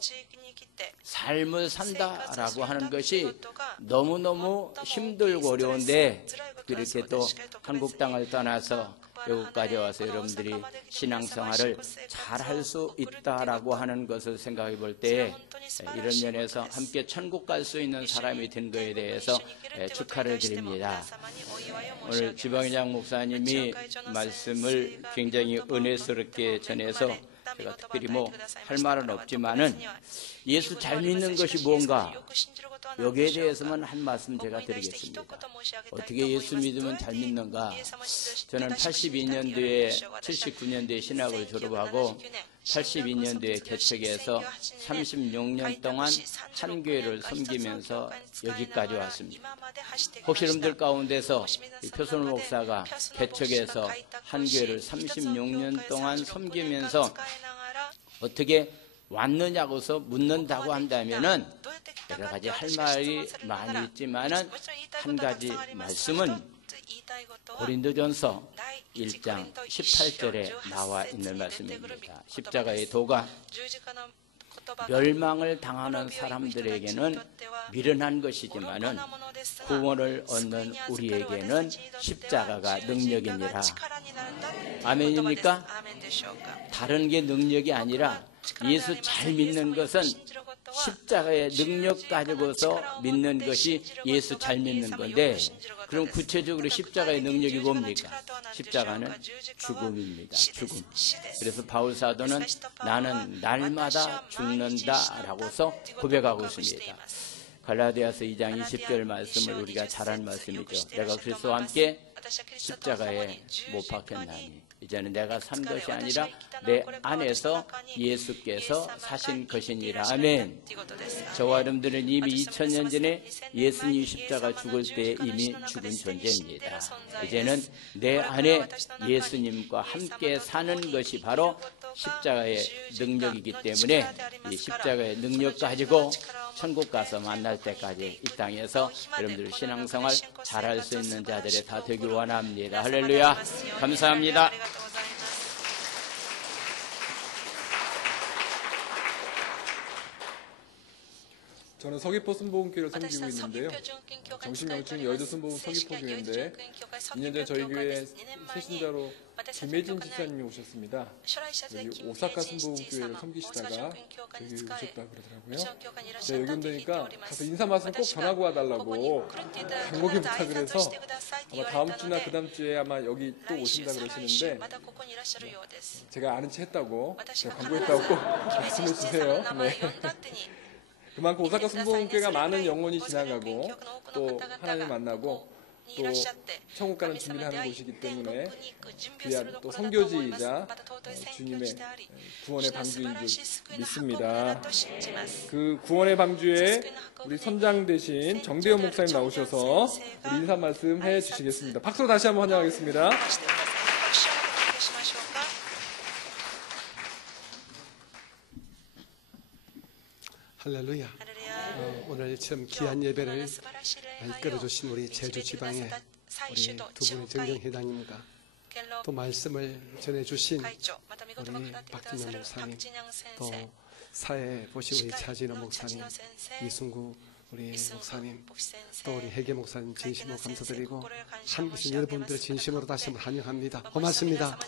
삶을 산다라고 하는 것이 너무너무 힘들고 어려운데 이렇게 또 한국 땅을 떠나서 여기까지 와서 여러분들이 신앙생활을 잘 할 수 있다라고 하는 것을 생각해 볼 때 이런 면에서 함께 천국 갈 수 있는 사람이 된 것에 대해서 축하를 드립니다. 오늘 지방장 목사님이 말씀을 굉장히 은혜스럽게 전해서 제가 특별히 뭐 할 말은 없지만은 예수 잘 믿는 것이 뭔가 여기에 대해서만 한 말씀 제가 드리겠습니다. 어떻게 예수 믿으면 잘 믿는가? 저는 82년도에 79년도에 신학을 졸업하고 82년도에 개척해서 36년 동안 한 교회를 섬기면서 여기까지 왔습니다. 혹시 여러분들 가운데서 표순호 목사가 개척해서 한 교회를 36년 동안 섬기면서 어떻게 왔느냐고서 묻는다고 한다면은 여러 가지 할 말이 많이 있지만은 한 가지 말씀은 고린도전서 1장 18절에 나와 있는 말씀입니다. 십자가의 도가 멸망을 당하는 사람들에게는 미련한 것이지만은 구원을 얻는 우리에게는 십자가가 능력이니라. 아멘입니까? 다른 게 능력이 아니라 예수 잘 믿는 것은 십자가의 능력 가지고서 믿는 것이 예수 잘 믿는 건데 그럼 구체적으로 십자가의 능력이 뭡니까? 십자가는 죽음입니다. 죽음. 그래서 바울 사도는 나는 날마다 죽는다라고서 고백하고 있습니다. 갈라디아서 2장 20절 말씀을 우리가 잘 아는 말씀이죠. 내가 그리스도와 함께 십자가에 못 박혔나니 이제는 내가 산 것이 아니라 내 안에서 예수께서 사신 것이니라. 아멘. 저와 여러분들은 이미 2000년 전에 예수님 십자가 죽을 때 이미 죽은 존재입니다. 이제는 내 안에 예수님과 함께 사는 것이 바로 십자가의 능력이기 때문에 이 십자가의 능력 가지고 천국 가서 만날 때까지 이 땅에서 여러분들 신앙생활 잘할 수 있는 자들이 다 되길 원합니다. 할렐루야. 감사합니다. 저는 서귀포 순복음교회를 섬기고 있는데요. 정신명칭 여의도 순복음 서귀포교회인데 2년 전에 저희 교회에 새신자로 김혜진 집사님이 오셨습니다. 여기 오사카 순복음교회를 섬기시다가 여기 오셨다 그러더라고요. 네, 여기 온다니까 가서 인사 말씀 꼭 전하고 와달라고 간곡히 부탁을 해서 아마 다음 주나 그 다음 주에 아마 여기 또 오신다 그러시는데 제가 아는 체 했다고 제가 광고했다고 꼭 말씀해 주세요. 네. 그만큼 오사카 순복음교회가 많은 영혼이 지나가고 또 하나님 만나고 또 천국 가는 준비를 하는 곳이기 때문에 귀한 또 선교지이자 주님의 구원의 방주인 줄 믿습니다. 그 구원의 방주에 우리 선장 대신 정대현 목사님 나오셔서 우리 인사 말씀 해 주시겠습니다. 박수로 다시 한번 환영하겠습니다. 할렐루야. 오늘 참 귀한 예배를 이끌어주신 우리 제주지방의 우리 두 분의 정경회장님과 또 말씀을 전해주신 우리 박진영 목사님, 또 사회 보신 우리 차진호 목사님, 이순구 우리 목사님, 또 우리 회계 목사님 진심으로 감사드리고 함께 계신 여러분들 진심으로 다시 한번 환영합니다. 고맙습니다.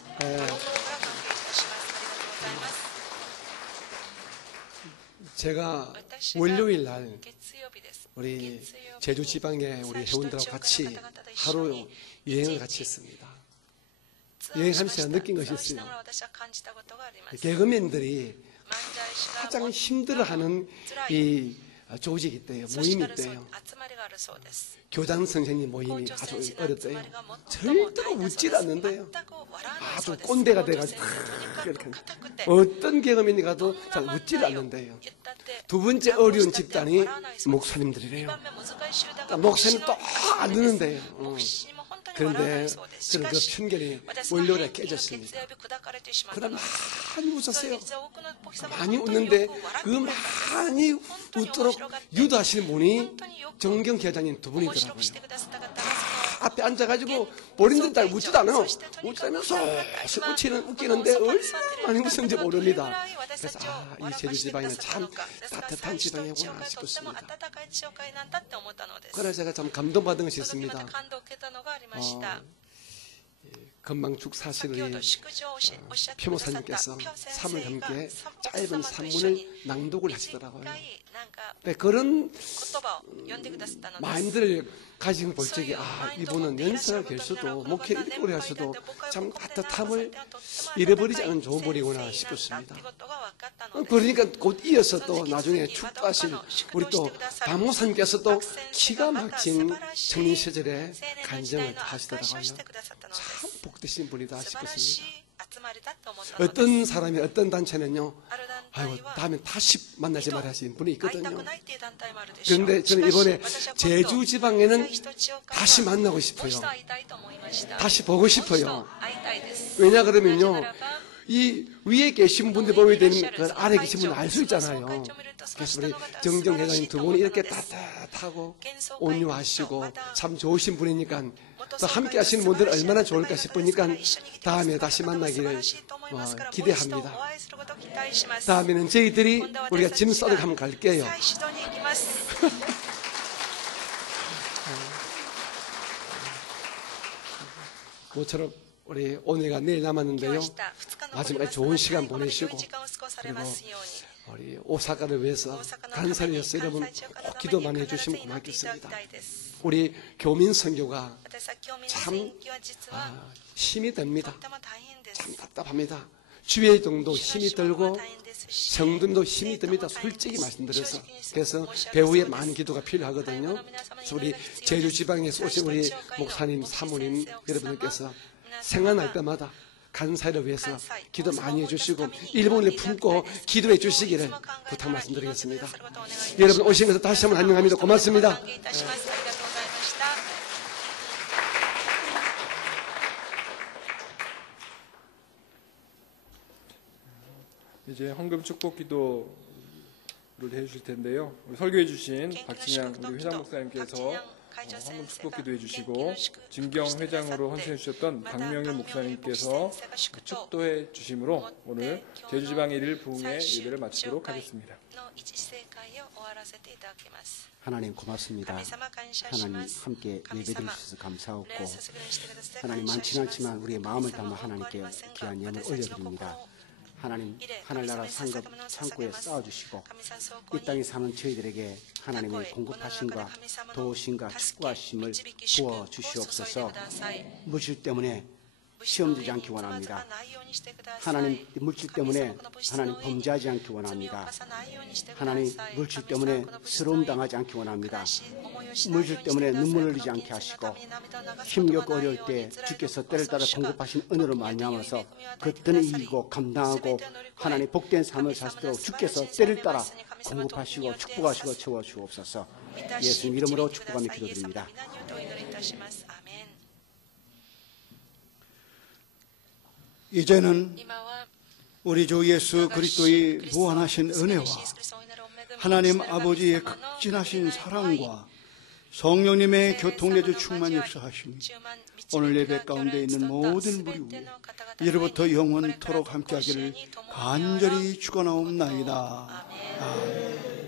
제가 월요일 날 우리 제주 지방의 우리 회원들하고 같이 하루 여행을 같이 했습니다. 여행하면서 제가 느낀 것이 있어요. 개그맨들이 가장 힘들어하는 이 조직이 있대요. 모임이 있대요. 교장 선생님 모임이 아주 어렵대요. 절대로 웃질 않는데요. 아주 꼰대가 돼가지고 이렇게 어떤 개그맨이 가도 잘 웃질 않는데요. 두 번째 어려운 집단이 목사님들이래요. 목사님 또 안 듣는데요. 그런데 저는 그 편견이 월요일에 깨졌습니다. 그러다 많이 웃었어요. 많이 웃는데 그 많이 웃도록 유도하시는 분이 정경 회장님 두 분이더라고요. 앞에 앉아가지고 본인들 잘 웃지도 않아요. 웃자면서 웃기는데 얼마나 많이 웃는지 모릅니다. 그래서 이 제주 지방에는 참 따뜻한 지방이구나 싶었습니다. 그래서 제가 참 감동받은 것이 있습니다. 금방죽 사실 우리 표모사님께서 3월 함께 짧은 산문을 낭독을 하시더라고요. 네, 그런 마인드를 가지고 볼 적에 이분은 연세가 될 수도 목회를 이렇게 오래 할 수도 참 따뜻함을 잃어버리지 않은 좋은 분이구나 싶었습니다. 그러니까 곧 이어서 또 나중에 축도하실 우리 또 박목사님께서 또 기가 막힌 청년 시절에 간증을 하시더라고요. 참 복되신 분이다 싶었습니다. 어떤 사람이 어떤 단체는요, 아이고 다음에 다시 만나지 말아 하신 분이 있거든요. 그런데 저는 이번에 제주 지방에는 다시 만나고 싶어요. 다시 보고 싶어요. 왜냐 그러면요, 이 위에 계신 분들 보게 되면 그 아래 계신 분은 알 수 있잖아요. 그래서 우리 정경 회장님 두 분이 이렇게 따뜻하고 온유하시고 참 좋으신 분이니까 또 함께 하시는 분들 얼마나 좋을까 싶으니까 다음에 다시 만나기를 기대합니다. 다음에는 저희들이 우리가 짐 싸러 한번 갈게요. 모처럼 우리 오늘과 내일 남았는데요. 마지막에 좋은 시간 보내시고 그리고 우리 오사카를 위해서 간사리에서 여러분 꼭 기도 많이 해주시면 고맙겠습니다. 우리 교민 선교가 私は教民の 참 選挙は実は 힘이 と 듭니다. っても大変です。 참 답답합니다. 주회동도 힘이 들고 성도도 힘이 듭니다. 솔직히 말씀드려서. 그래서 배후에 많은 기도가 필요하거든요. 그래서 우리 제주 지방에서 오신 우리 목사님, 사모님 여러분들께서 생각날 때마다 간사를 위해서 기도 많이 해주시고 일본을 품고 기도해 주시기를 부탁 말씀드리겠습니다. 여러분 오신 것을 다시 한번 환영합니다. 고맙습니다. 이제 헌금 축복 기도를 해주실 텐데요. 우리 설교해 주신 박진양 우리 회장 목사님께서 헌금 축복 기도해 주시고 진경 회장으로 헌신해 주셨던 박명일 목사님께서 축도해 주심으로 오늘 제주지방 1일 부흥회 예배를 마치도록 하겠습니다. 하나님 고맙습니다. 하나님 함께 예배드릴 수 있어서 감사하고 하나님 많지는 않지만 우리의 마음을 담아 하나님께 귀한 예물 올려드립니다. 하나님 하늘나라 상급 창고에 쌓아주시고 이 땅에 사는 저희들에게 하나님의 공급하심과 도우심과 축구하심을 부어주시옵소서. 물질 때문에 시험되지 않기 원합니다. 하나님 물질 때문에 하나님 범죄하지 않기 원합니다. 하나님 물질 때문에 스러움 당하지 않기 원합니다. 물질 때문에 눈물 흘리지 않게 하시고 힘겹고 어려울 때 주께서 때를 따라 공급하신 은혜로 말미암아서 그 때는 이기고 감당하고 하나님 복된 삶을 살 수 있도록 주께서 때를 따라 공급하시고 축복하시고 채워주옵소서. 예수님 이름으로 축복하며 기도드립니다. 이제는 우리 주 예수 그리스도의 무한하신 은혜와 하나님 아버지의 극진하신 사랑과 성령님의 교통내주 충만 역사하심이 오늘 예배 가운데 있는 모든 무리 위에 이로부터 영원토록 함께하기를 간절히 축원하옵나이다. 아멘.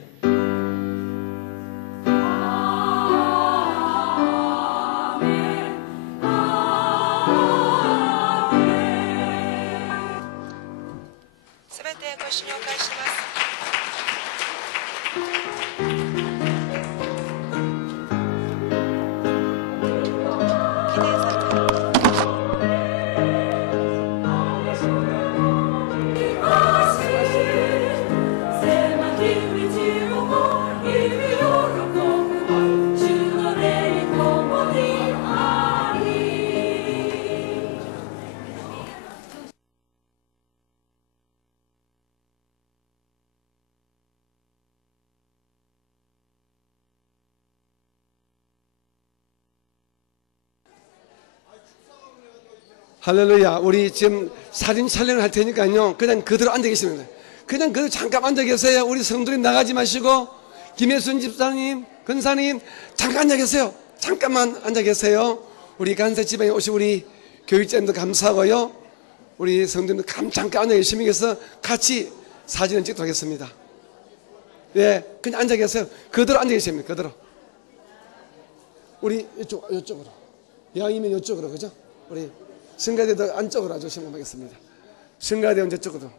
할렐루야. 우리 지금 사진 촬영을 할 테니까요. 그냥 그대로 앉아 계시면 돼요. 그냥 그대로 잠깐 앉아 계세요. 우리 성도님 나가지 마시고 김혜순 집사님, 근사님 잠깐 앉아 계세요. 잠깐만 앉아 계세요. 우리 간사 지방에 오신 우리 교육자님도 감사하고요. 우리 성도님도 잠깐 앉아 계시면 해서 같이 사진을 찍도록 하겠습니다. 네, 그냥 앉아 계세요. 그대로 앉아 계십니다. 그대로. 우리 이쪽으로. 양이면 이쪽으로, 그죠? 우리 승가대도 안쪽으로 와주시면 되겠습니다. 승가대 언제 쪽으로.